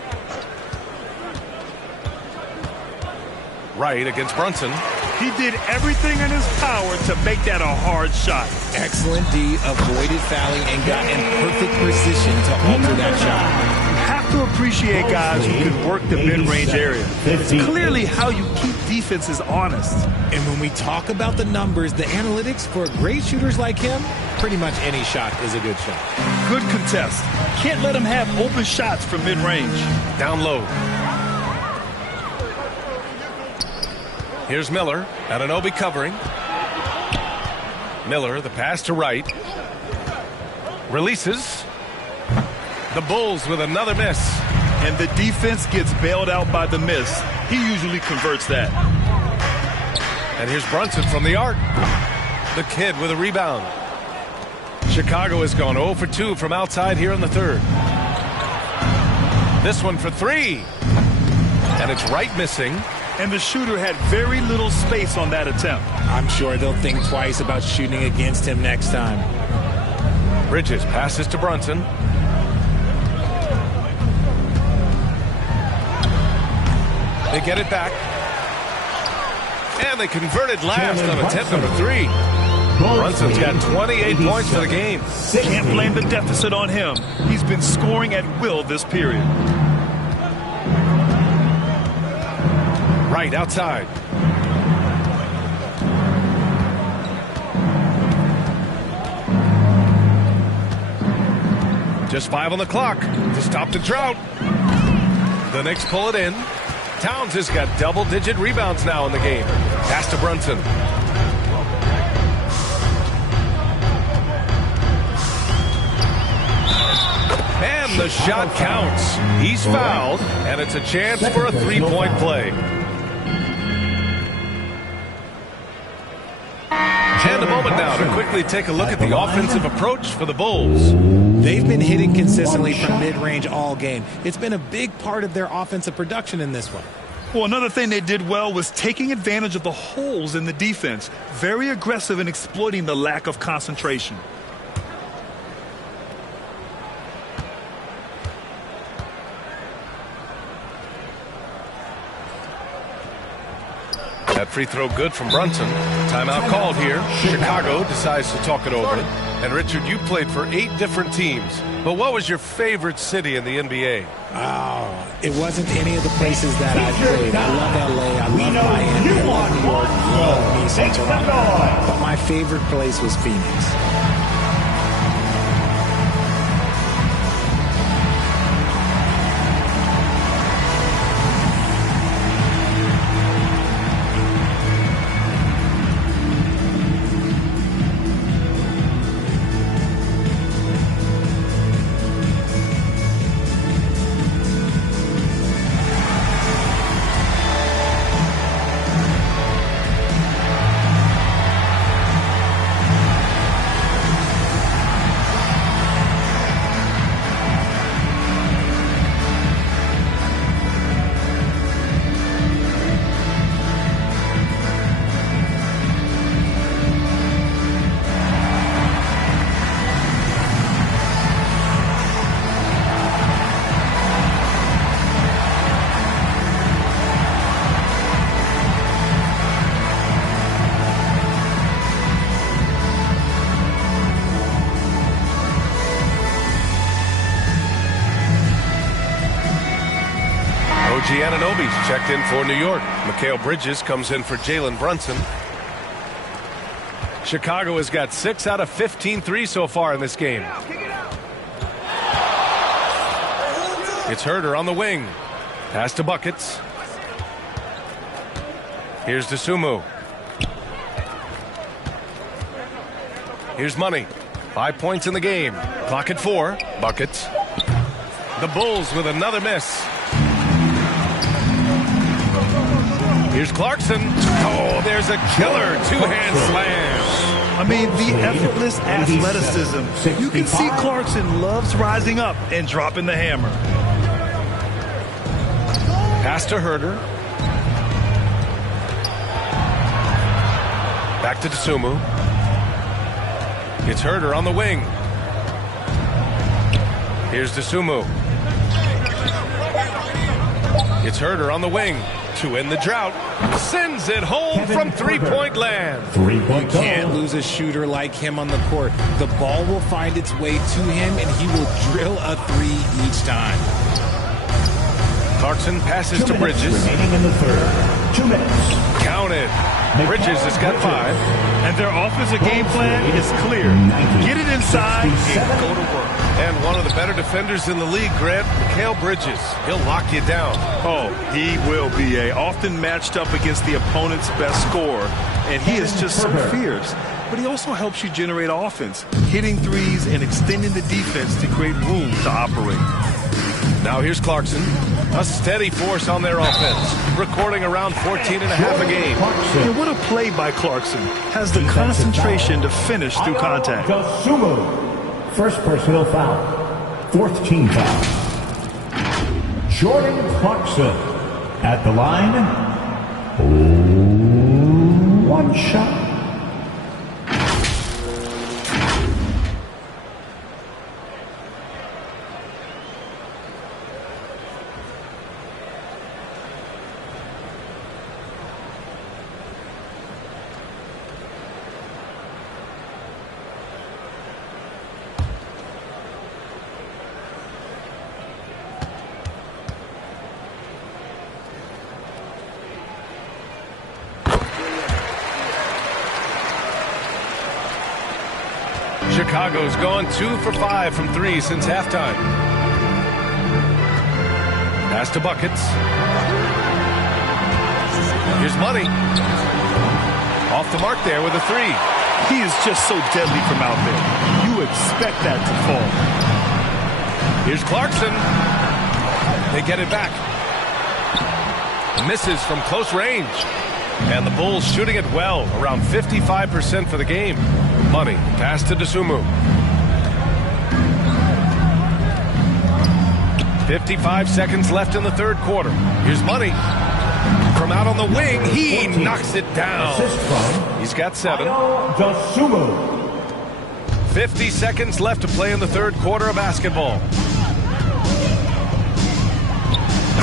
Wright against Brunson. He did everything in his power to make that a hard shot. Excellent D, avoided fouling and got in perfect position to alter that shot. You have to appreciate guys who can work the mid-range area. It's clearly how you keep defenses honest. And when we talk about the numbers, the analytics for great shooters like him, pretty much any shot is a good shot. Good contest. Can't let him have open shots from mid-range. Down low. Here's Miller. Anunoby covering. Miller, the pass to Wright. Releases. The Bulls with another miss. And the defense gets bailed out by the miss. He usually converts that. And here's Brunson from the arc. The kid with a rebound. Chicago has gone 0 for 2 from outside here in the third. This one for 3. And it's Wright missing. And the shooter had very little space on that attempt. I'm sure they'll think twice about shooting against him next time. Bridges passes to Brunson. They get it back. And they converted last on attempt number 3. Brunson's got 28 points for the game. Can't blame the deficit on him. He's been scoring at will this period. Right outside. Just 5 on the clock to stop the drought. The Knicks pull it in. Towns has got double-digit rebounds now in the game. Pass to Brunson. And the shot counts. He's fouled, and it's a chance for a 3-point play. And a moment now to quickly take a look at the offensive approach for the Bulls. They've been hitting consistently from mid-range all game. It's been a big part of their offensive production in this one. Well, another thing they did well was taking advantage of the holes in the defense. Very aggressive in exploiting the lack of concentration. That free throw good from Brunson. Timeout called here. Chicago decides to talk it over. And Richard, you played for 8 different teams. But what was your favorite city in the NBA? Oh, it wasn't any of the places that I played. I love LA, I love Miami, I love New York, I love Nice and Toronto. But my favorite place was Phoenix. OG Anunoby's checked in for New York. Mikal Bridges comes in for Jalen Brunson. Chicago has got 6 out of 15 threes so far in this game. It's Herter on the wing. Pass to Buckets. Here's Dosunmu. Here's Money. 5 points in the game. Clock at 4. Buckets. The Bulls with another miss. Here's Clarkson. Oh, there's a killer two-hand slam. I mean, the effortless athleticism. You can see Clarkson loves rising up and dropping the hammer. Pass to Herder. Back to Dosunmu. It's Herder on the wing. Here's Dosunmu. It's Herder on the wing to end the drought. Sends it home from three-point land. You can't lose a shooter like him on the court. The ball will find its way to him, and he will drill a three each time. Clarkson passes to Bridges. Remaining in the third. 2 minutes. Counted. Bridges has got 5. And their offensive game plan is clear. Get it inside and go to work. And one of the better defenders in the league, Grant, Mikal Bridges. He'll lock you down. Oh, he will be often matched up against the opponent's best scorer. And he is just so fierce. But he also helps you generate offense, hitting threes and extending the defense to create room to operate. Now here's Clarkson. A steady force on their offense, recording around 14 and a half a game. And what a play by Clarkson. Has the concentration to finish through contact. Dosunmu. First personal foul. 4th team foul. Jordan Clarkson at the line. 1 shot. Chicago's gone 2 for 5 from 3 since halftime. Pass to Buckets. Here's Money. Off the mark there with a 3. He is just so deadly from out there. You expect that to fall. Here's Clarkson. They get it back. Misses from close range. And the Bulls shooting it well, around 55% for the game. Money, pass to Dosunmu. 55 seconds left in the third quarter. Here's Money. From out on the wing, he knocks it down. He's got 7. 50 seconds left to play in the third quarter of basketball.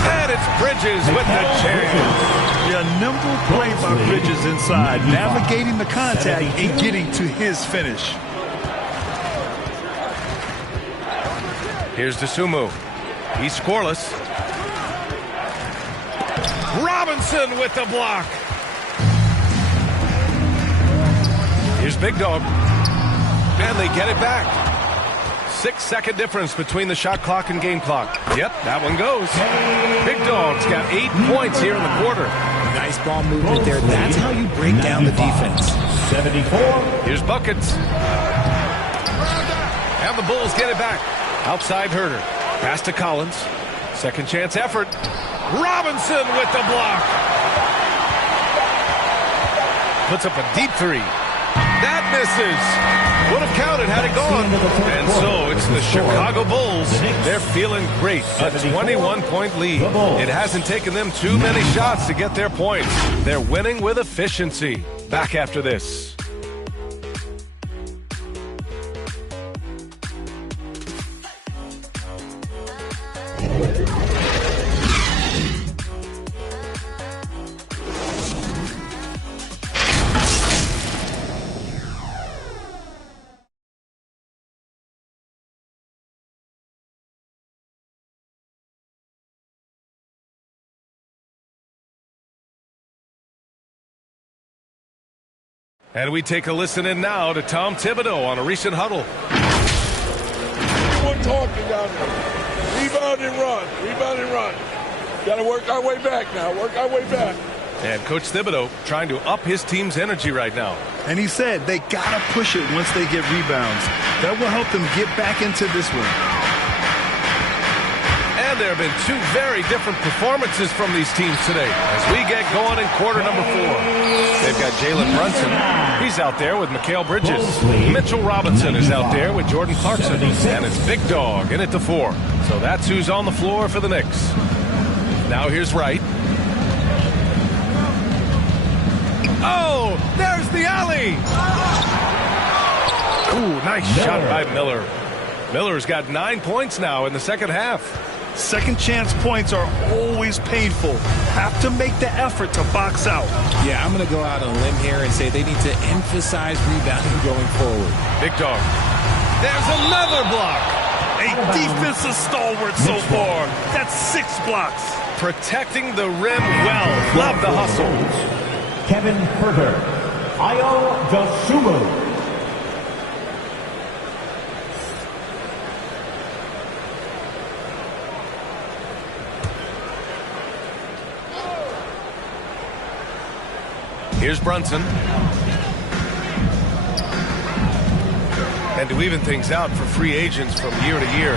And it's Bridges with the jam. Yeah, nimble play by Bridges inside, navigating the contact and getting to his finish. Here's Dosunmu. He's scoreless. Robinson with the block. Here's Big Dog. And they get it back. 6-second difference between the shot clock and game clock. Yep, that one goes. Big Dog's got 8 points here in the quarter. Nice ball movement there. That's how you break down the defense. 74. Here's Buckets. And the Bulls get it back. Outside Herder. Pass to Collins. Second chance effort. Robinson with the block. Puts up a deep 3. That misses. Would have counted had it gone. And so it's the Chicago Bulls. They're feeling great. A 21-point lead. It hasn't taken them too many shots to get their points. They're winning with efficiency. Back after this. And we take a listen in now to Tom Thibodeau on a recent huddle. We're talking down there. Rebound and run. Rebound and run. Got to work our way back now. Work our way back. And Coach Thibodeau trying to up his team's energy right now. And he said they got to push it once they get rebounds. That will help them get back into this one. And there have been two very different performances from these teams today as we get going in quarter number 4. They've got Jalen Brunson. He's out there with Mikal Bridges. Mitchell Robinson is out there with Jordan Clarkson. And it's Big Dog in at the 4. So that's who's on the floor for the Knicks. Now here's Wright. Oh, there's the alley. Ooh, nice shot by Miller. Miller's got 9 points now in the second half. Second chance points are always painful. Have to make the effort to box out. Yeah, I'm going to go out on a limb here and say they need to emphasize rebounding going forward. Big Dog. There's another block. A defensive stalwart so far. That's 6 blocks. Protecting the rim well. Love the hustle. Kevin Huerter, Ayo Dosunmu. Here's Brunson. And to even things out for free agents from year to year,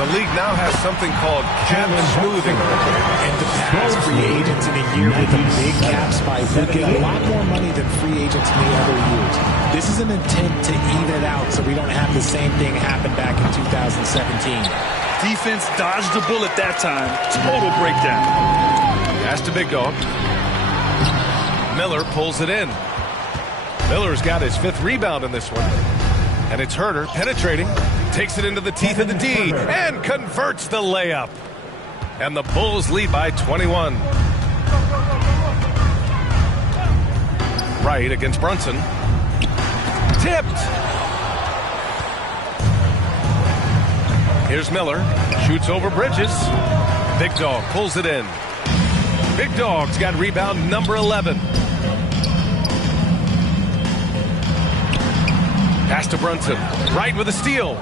the league now has something called cap smoothing. And to pass free agents in a year with a big cap spike, we get a lot more money than free agents in the other years. This is an attempt to even it out so we don't have the same thing happen back in 2017. Defense dodged the bullet that time. Total breakdown. Pass to Big Dog. Miller pulls it in. Miller's got his 5th rebound in this one. And it's Huerter penetrating. Takes it into the teeth of the D. And converts the layup. And the Bulls lead by 21. Wright against Brunson. Tipped. Here's Miller. Shoots over Bridges. Big Dog pulls it in. Big Dog's got rebound number 11. Pass to Brunson. Wright with a steal.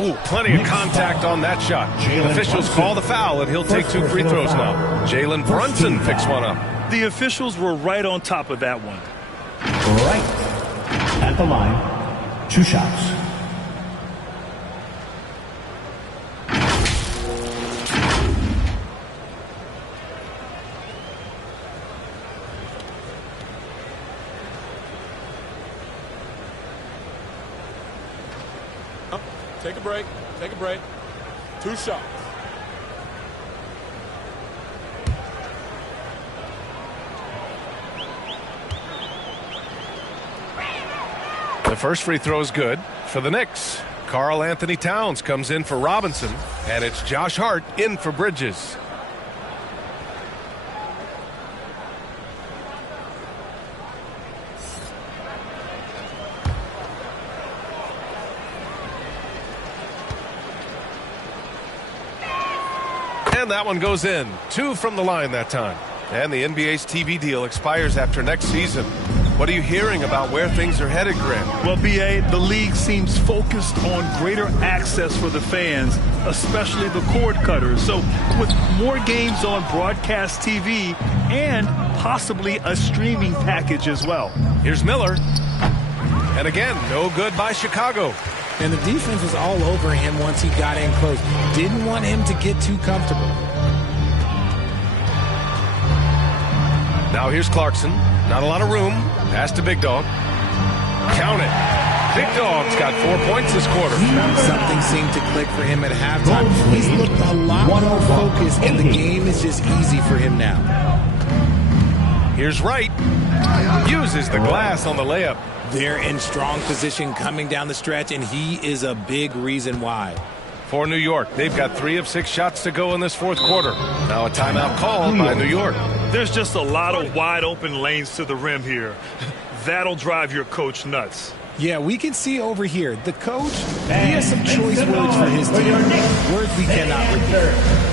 Ooh, plenty of contact on that shot. Officials call the foul, and he'll take 2 free throws now. Jalen Brunson picks one up. The officials were right on top of that one. Right at the line. 2 shots. Take a break. Take a break. 2 shots. The first free throw is good for the Knicks. Karl Anthony Towns comes in for Robinson, and it's Josh Hart in for Bridges. And that one goes in. 2 from the line that time. And the NBA's TV deal expires after next season. What are you hearing about where things are headed, Grant? Well, B.A., the league seems focused on greater access for the fans, especially the cord cutters. So with more games on broadcast TV and possibly a streaming package as well. Here's Miller. And again, no good by Chicago. And the defense was all over him once he got in close. Didn't want him to get too comfortable. Now here's Clarkson. Not a lot of room. Pass to Big Dog. Count it. Big Dog's got 4 points this quarter. Something seemed to click for him at halftime. He's looked a lot more focused, and the game is just easy for him now. Here's Wright. Uses the glass on the layup. They're in strong position coming down the stretch, and he is a big reason why. For New York, they've got 3 of 6 shots to go in this 4th quarter. Now a timeout called by New York. There's just a lot of wide open lanes to the rim here. That'll drive your coach nuts. Yeah, we can see over here. The coach, he has some choice words for his team. Words we cannot repeat.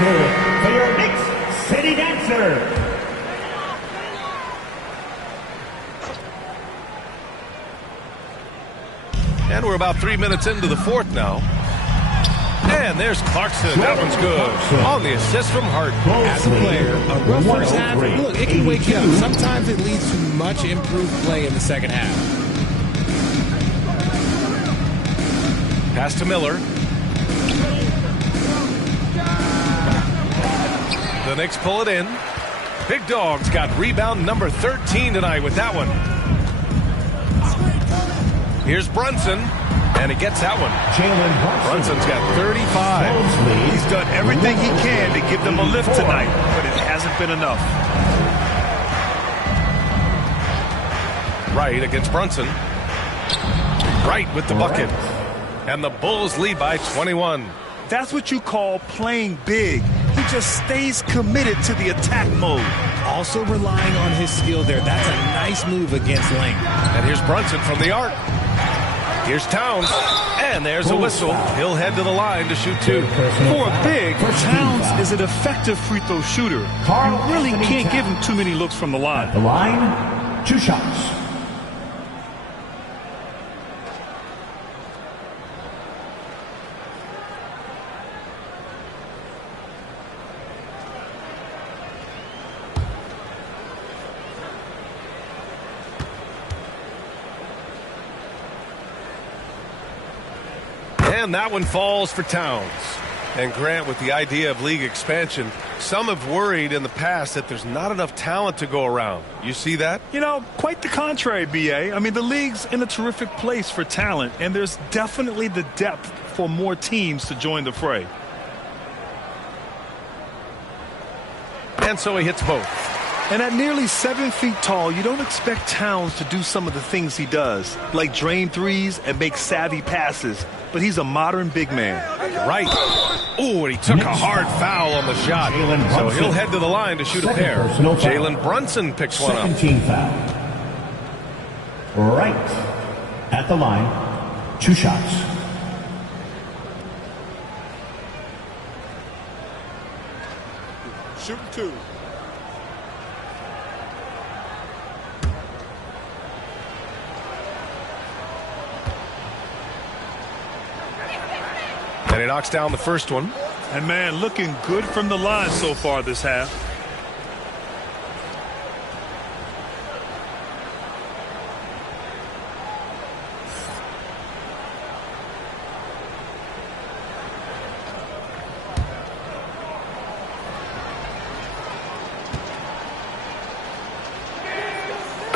dancer for your Knicks City Dancer. And we're about 3 minutes into the fourth now. And there's Clarkson. That one's good. On the assist from Hart. As a player, a rough first half, look, it can wake you up. Sometimes it leads to much improved play in the second half. Pass to Miller. The Knicks pull it in. Big Dog's got rebound number 13 tonight with that one. Here's Brunson, and he gets that one. Brunson's got 35. He's done everything he can to give them a lift tonight, but it hasn't been enough. Wright against Brunson. Wright with the bucket. And the Bulls lead by 21. That's what you call playing big. He just stays committed to the attack mode. Also relying on his skill there. That's a nice move against Lane. And here's Brunson from the arc. Here's Towns, and there's a whistle. He'll head to the line to shoot two. For a big, Towns is an effective free throw shooter. You really can't give him too many looks from the line. At the line, 2 shots. And that one falls for Towns. And Grant, with the idea of league expansion, some have worried in the past that there's not enough talent to go around. You see that? You know, quite the contrary, B.A. I mean, the league's in a terrific place for talent, and there's definitely the depth for more teams to join the fray. And so he hits both. And at nearly 7 feet tall, you don't expect Towns to do some of the things he does, like drain threes and make savvy passes. But he's a modern big man. Right. Oh, and he took a hard foul on the shot. So he'll head to the line to shoot a pair. Jalen Brunson picks one up. Second team foul. Right at the line, 2 shots. Shoot 2. And he knocks down the first one. And, man, looking good from the line so far this half.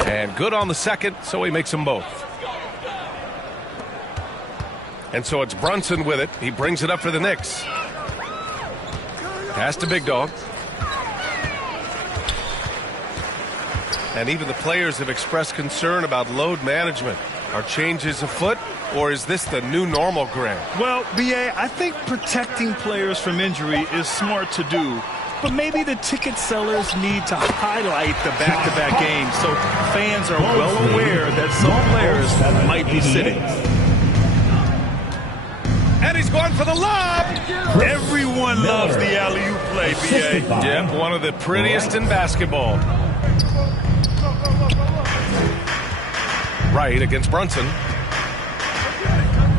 And good on the second, so he makes them both. And so it's Brunson with it. He brings it up for the Knicks. Pass to Big Dog. And even the players have expressed concern about load management. Are changes afoot, or is this the new normal, Grant? Well, B.A., I think protecting players from injury is smart to do. But maybe the ticket sellers need to highlight the back-to-back games so fans are well aware that some players might be sitting. And he's going for the lob. Everyone loves the alley-oop play, B.A. Yep, one of the prettiest in basketball. Right against Brunson.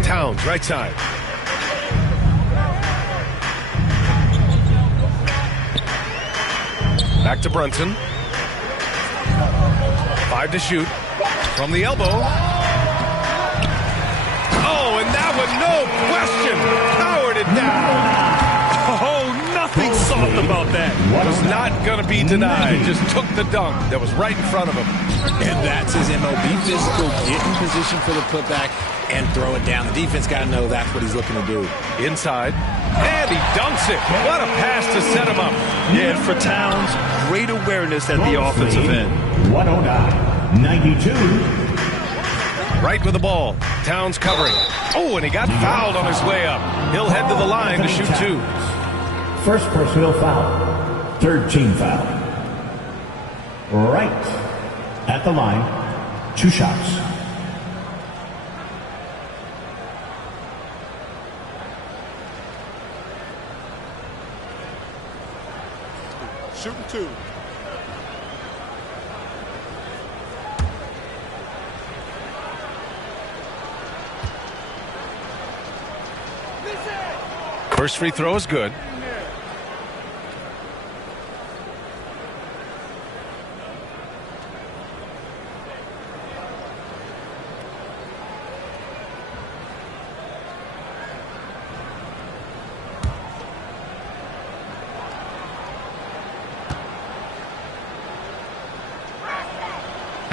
Towns, right side. Back to Brunson. 5 to shoot. From the elbow. Oh, and that one, no question, powered it down. Oh, nothing soft about that. Was not going to be denied. Just took the dunk that was right in front of him. And that's his MO. Be physical, get in position for the putback, and throw it down. The defense got to know that's what he's looking to do. Inside. And he dunks it. What a pass to set him up. Yeah, for Towns, great awareness at the offensive end. 109-92. Right with the ball. Towns covering. Oh, and he got fouled on his way up. He'll head to the line to shoot 2. First personal foul. Third team foul. Right at the line, 2 shots. shooting 2. First free throw is good.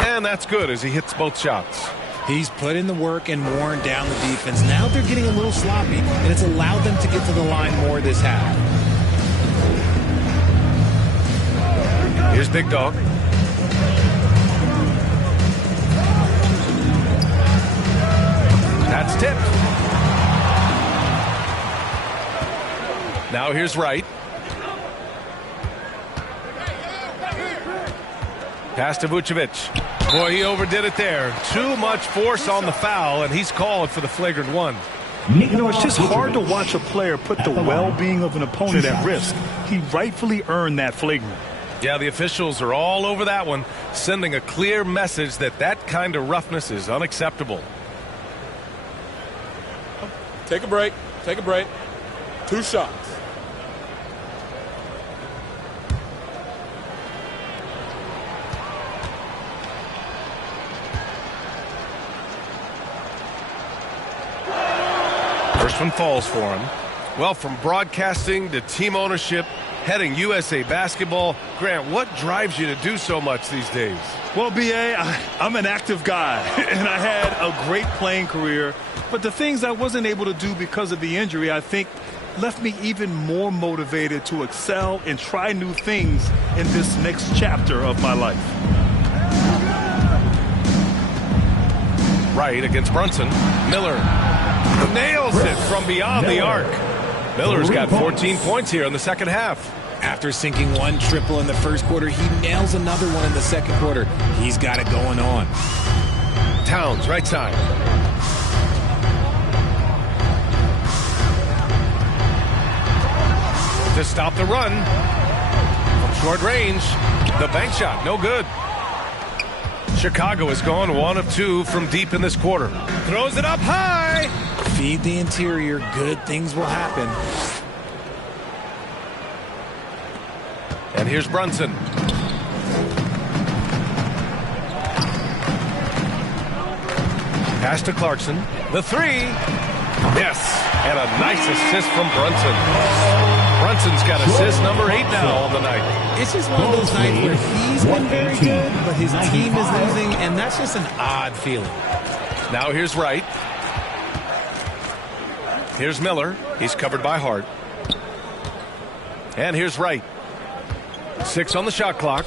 And that's good as he hits both shots. He's put in the work and worn down the defense. Now they're getting a little sloppy, and it's allowed them to get to the line more this half. Here's Big Dog. That's tipped. Now here's Wright. Pass to Vucevic. Boy, he overdid it there. Too much force on the foul, and he's called for the flagrant one. You know, it's just hard to watch a player put the well-being of an opponent at risk. He rightfully earned that flagrant. Yeah, the officials are all over that one, sending a clear message that that kind of roughness is unacceptable. Take a break. Take a break. 2 shots. First one falls for him. Well, from broadcasting to team ownership, heading USA Basketball, Grant, what drives you to do so much these days? Well, B.A., I'm an active guy, and I had a great playing career. But the things I wasn't able to do because of the injury, I think, left me even more motivated to excel and try new things in this next chapter of my life. Right against Brunson. Miller nails it from beyond the arc. Miller's got 14 points here in the second half. After sinking one triple in the first quarter, he nails another one in the second quarter. He's got it going on. Towns, right side. To stop the run. From short range, the bank shot, no good. Chicago has gone 1 of 2 from deep in this quarter. Throws it up high. Feed the interior. Good things will happen. And here's Brunson. Pass to Clarkson. The 3. Yes. And a nice assist from Brunson. Brunson's got assist number 8 now on the night. It's just one of those nights where he's been very good, but his team is losing, and that's just an odd feeling. Now here's Wright. Here's Miller. He's covered by Hart. And here's Wright. 6 on the shot clock.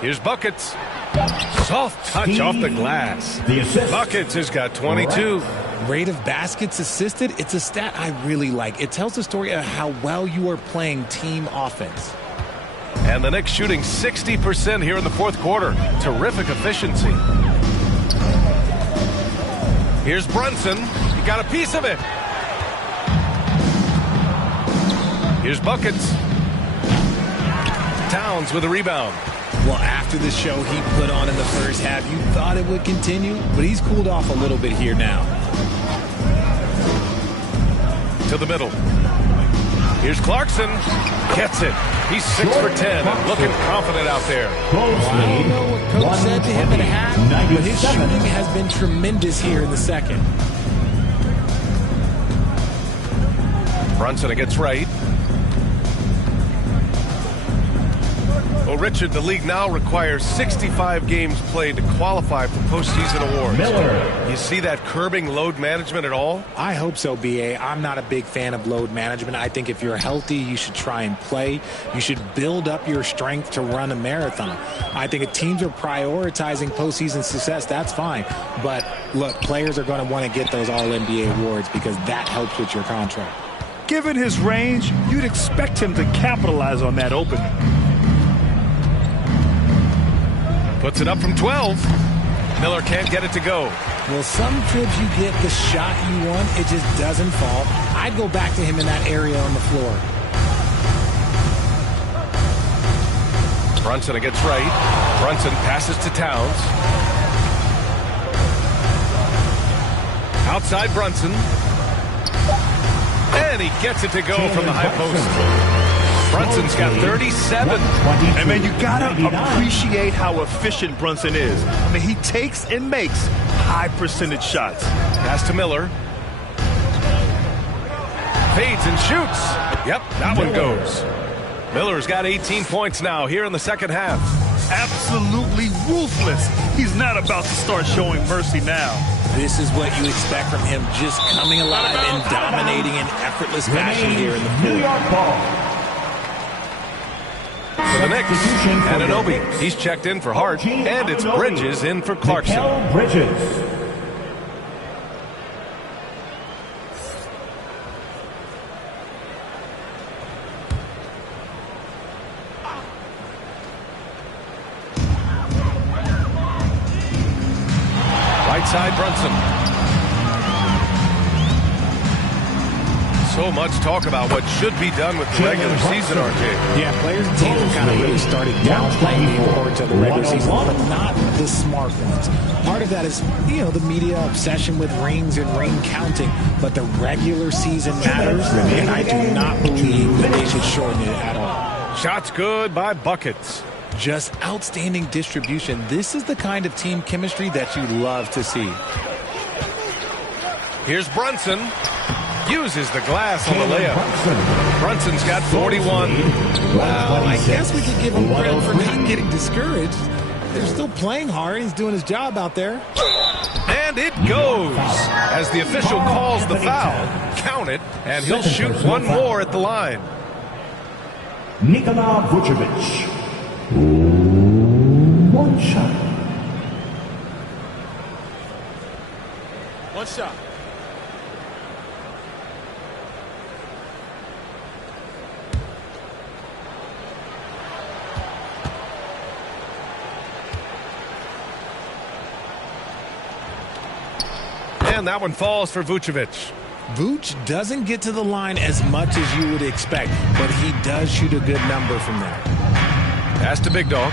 Here's Buckets. Soft touch off the glass. Buckets has got 22. Rate of baskets assisted, it's a stat I really like. It tells the story of how well you are playing team offense. And the Knicks shooting 60% here in the fourth quarter. Terrific efficiency. Here's Brunson. He got a piece of it. Here's Buckets. Towns with a rebound. Well, after the show he put on in the first half, you thought it would continue, but he's cooled off a little bit here now. To the middle. Here's Clarkson. Gets it. He's 6 for 10. Looking confident out there. Well, I don't know what Coach said to him at half, but his shooting has been tremendous here in the second. Brunson against Wright. Well, Richard, the league now requires 65 games played to qualify for postseason awards. Miller. You see that curbing load management at all? I hope so, B.A. I'm not a big fan of load management. I think if you're healthy, you should try and play. You should build up your strength to run a marathon. I think if teams are prioritizing postseason success, that's fine. But, look, players are going to want to get those All-NBA awards because that helps with your contract. Given his range, you'd expect him to capitalize on that opening. Puts it up from 12. Miller can't get it to go. Well, some trips you get the shot you want, it just doesn't fall. I'd go back to him in that area on the floor. Brunson against Wright. Brunson passes to Towns. Outside Brunson. And he gets it to go from the high post. Brunson's got 37. And man, you gotta appreciate how efficient Brunson is. I mean, he takes and makes high percentage shots. Pass to Miller. Fades and shoots. Yep, that one goes. Miller's got 18 points now here in the second half. Absolutely ruthless. He's not about to start showing mercy now. This is what you expect from him, just coming alive and dominating in effortless fashion here in the New court. York ball. For the Knicks, Anunoby. He's checked in for Hart, and it's Bridges in for Clarkson. Mikal Bridges. Right side, Brunson. So much talk about what should be done with the regular season, RJ. Yeah, players and teams have kind of really started downplaying the importance of the regular season, but not the smart ones. Part of that is, the media obsession with rings and ring counting, but the regular season matters, and I do not believe that they should shorten it at all. Shots good by Buckets. Just outstanding distribution. This is the kind of team chemistry that you love to see. Here's Brunson. Uses the glass on the layup. Brunson's got 41. Well, I guess we could give him credit for not getting discouraged. They're still playing hard. He's doing his job out there. And it goes as the official calls the foul. Count it, and he'll shoot one more at the line. Nikola Vucevic. One shot. One shot. And that one falls for Vucevic. Vooch doesn't get to the line as much as you would expect, but he does shoot a good number from there. Pass to Big Dog.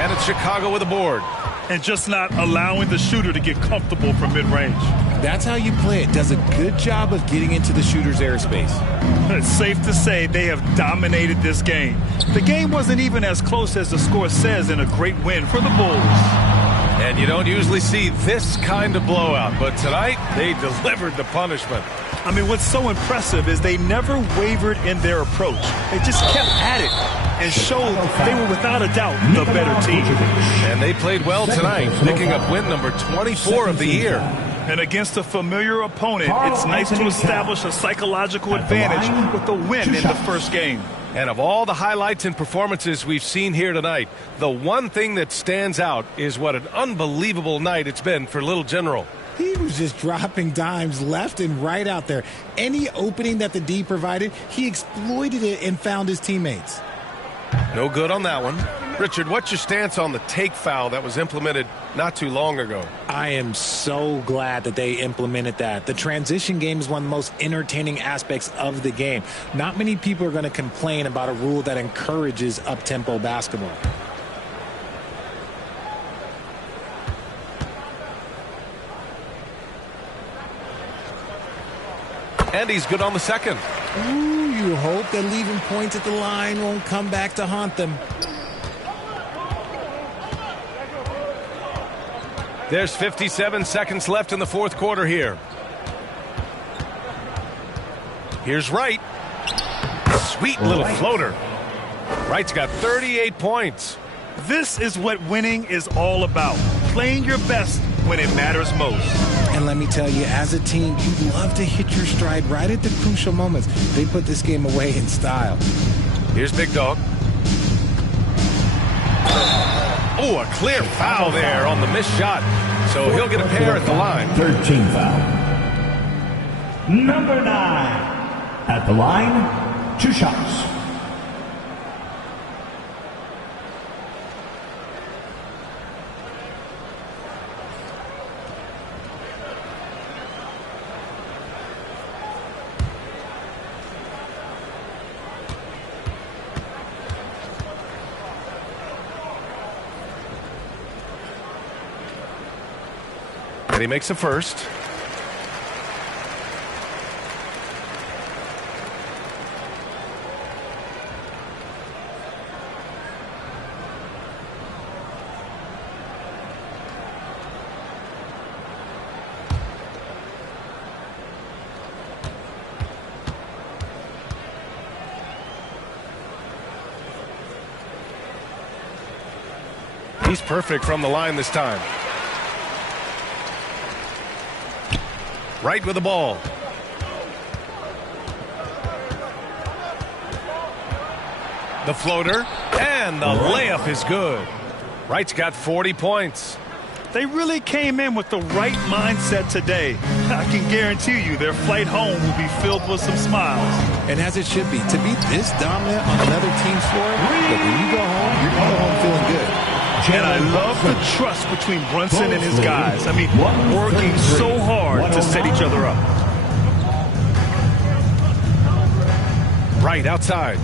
And it's Chicago with a board. And just not allowing the shooter to get comfortable from mid-range. That's how you play it. Does a good job of getting into the shooter's airspace. It's safe to say they have dominated this game. The game wasn't even as close as the score says in a great win for the Bulls. And you don't usually see this kind of blowout, but tonight they delivered the punishment. I mean, what's so impressive is they never wavered in their approach. They just kept at it and showed they were without a doubt the better team. And they played well tonight, picking up win number 24 of the year. And against a familiar opponent, it's nice to establish a psychological advantage with a win in the first game. And of all the highlights and performances we've seen here tonight, the one thing that stands out is what an unbelievable night it's been for Little General. He was just dropping dimes left and right out there. Any opening that the D provided, he exploited it and found his teammates. No good on that one. Richard, what's your stance on the take foul that was implemented not too long ago? I am so glad that they implemented that. The transition game is one of the most entertaining aspects of the game. Not many people are going to complain about a rule that encourages up-tempo basketball. And he's good on the second. Ooh, you hope that leaving points at the line won't come back to haunt them. There's 57 seconds left in the fourth quarter here. Here's Wright. Sweet little floater. Wright's got 38 points. This is what winning is all about. Playing your best when it matters most. And let me tell you, as a team, you love to hit your stride right at the crucial moments. They put this game away in style. Here's Big Dog. Oh, a clear foul there on the missed shot. So he'll get a pair at the line. 13 foul. Number 9 at the line, 2 shots. he makes a first. He's perfect from the line this time. Right with the ball. The floater, and the layup is good. Wright's got 40 points. They really came in with the right mindset today. I can guarantee you their flight home will be filled with some smiles. And as it should be, to be this dominant on another team's floor, but when you go home, you're going to go home feeling good. And I love the trust between Brunson and his guys. I mean, working so hard to set each other up. Wright outside.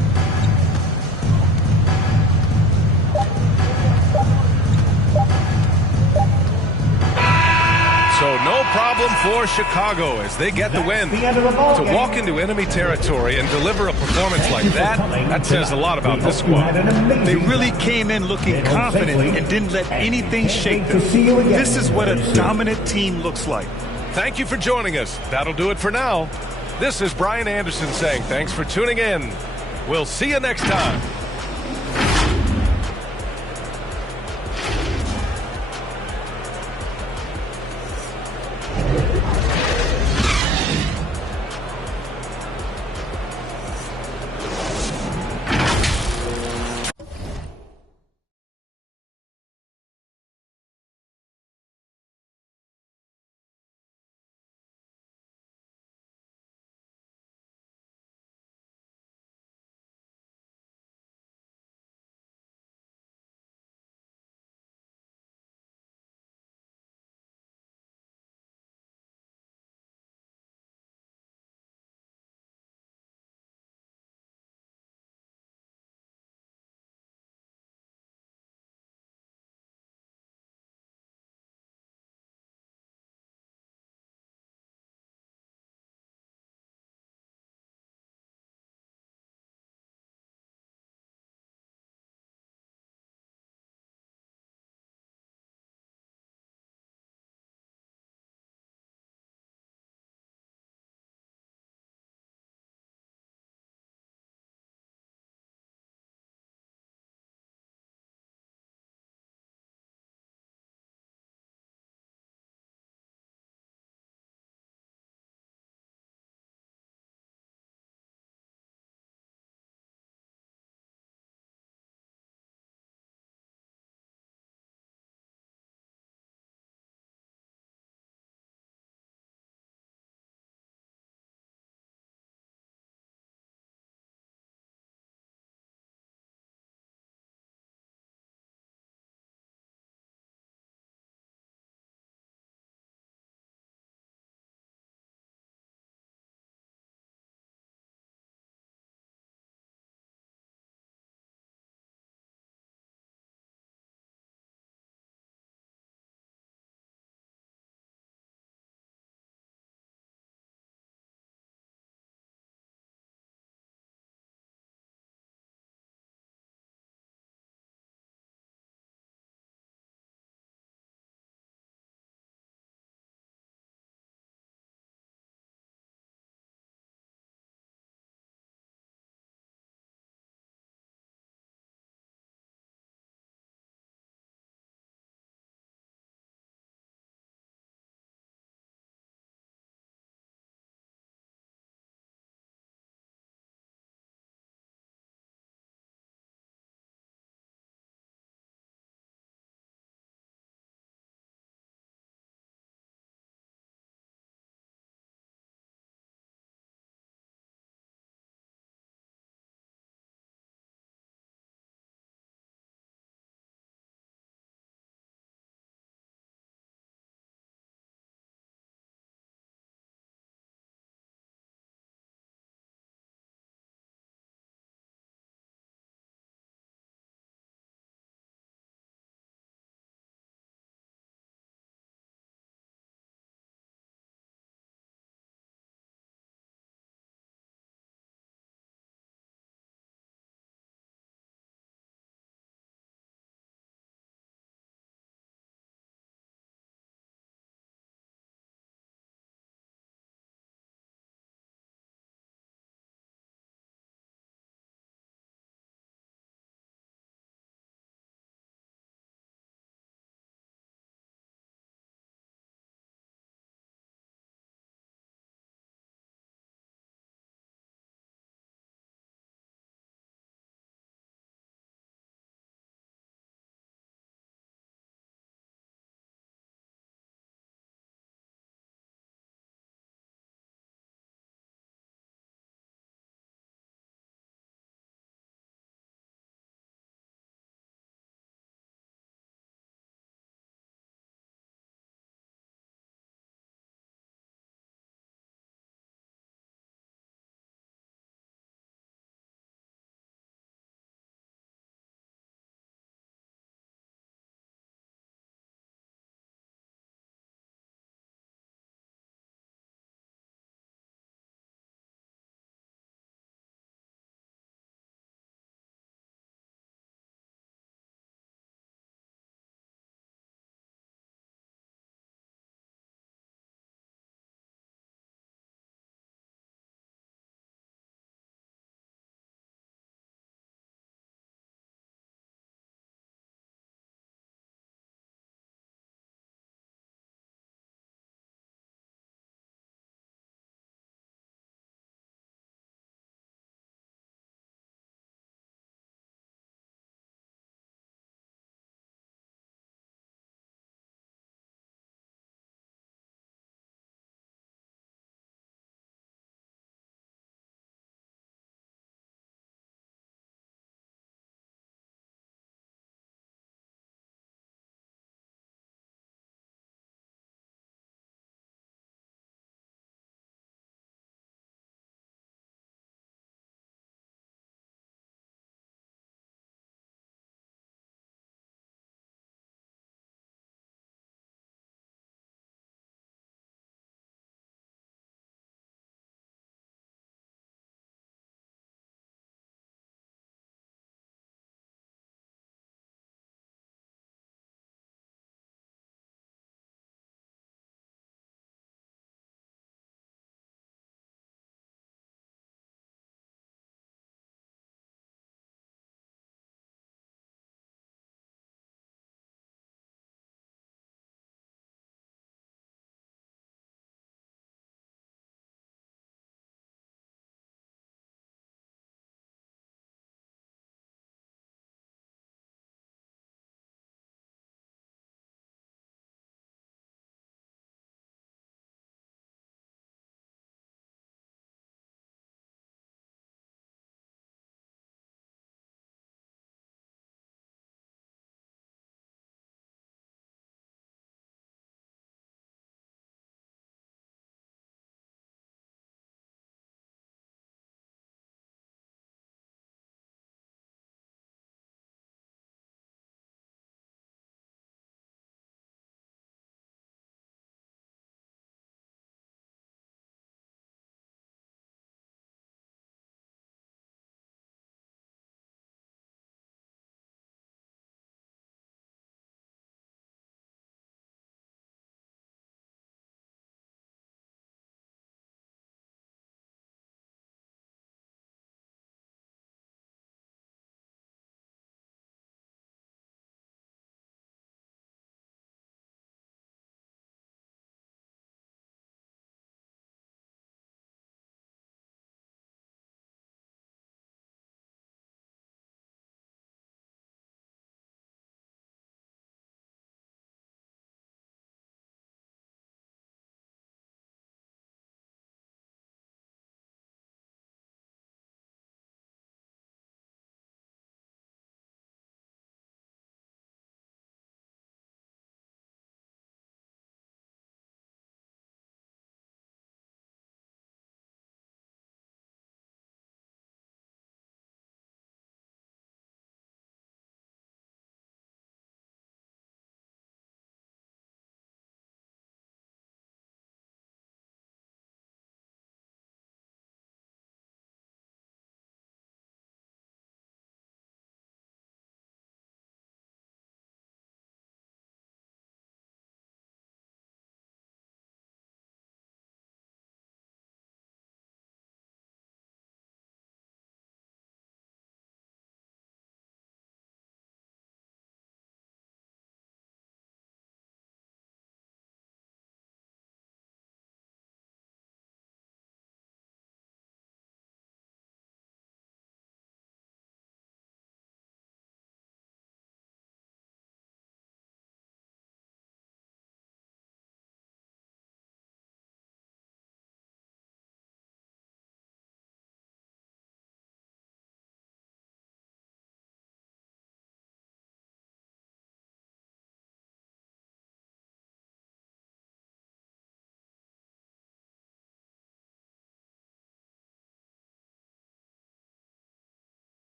So no problem for Chicago as they get the win. To walk into enemy territory and deliver a performance like that says a lot about this squad. They really came in looking confident and didn't let anything shake them. This is what a dominant team looks like. Thank you for joining us. That'll do it for now. This is Brian Anderson saying thanks for tuning in. We'll see you next time.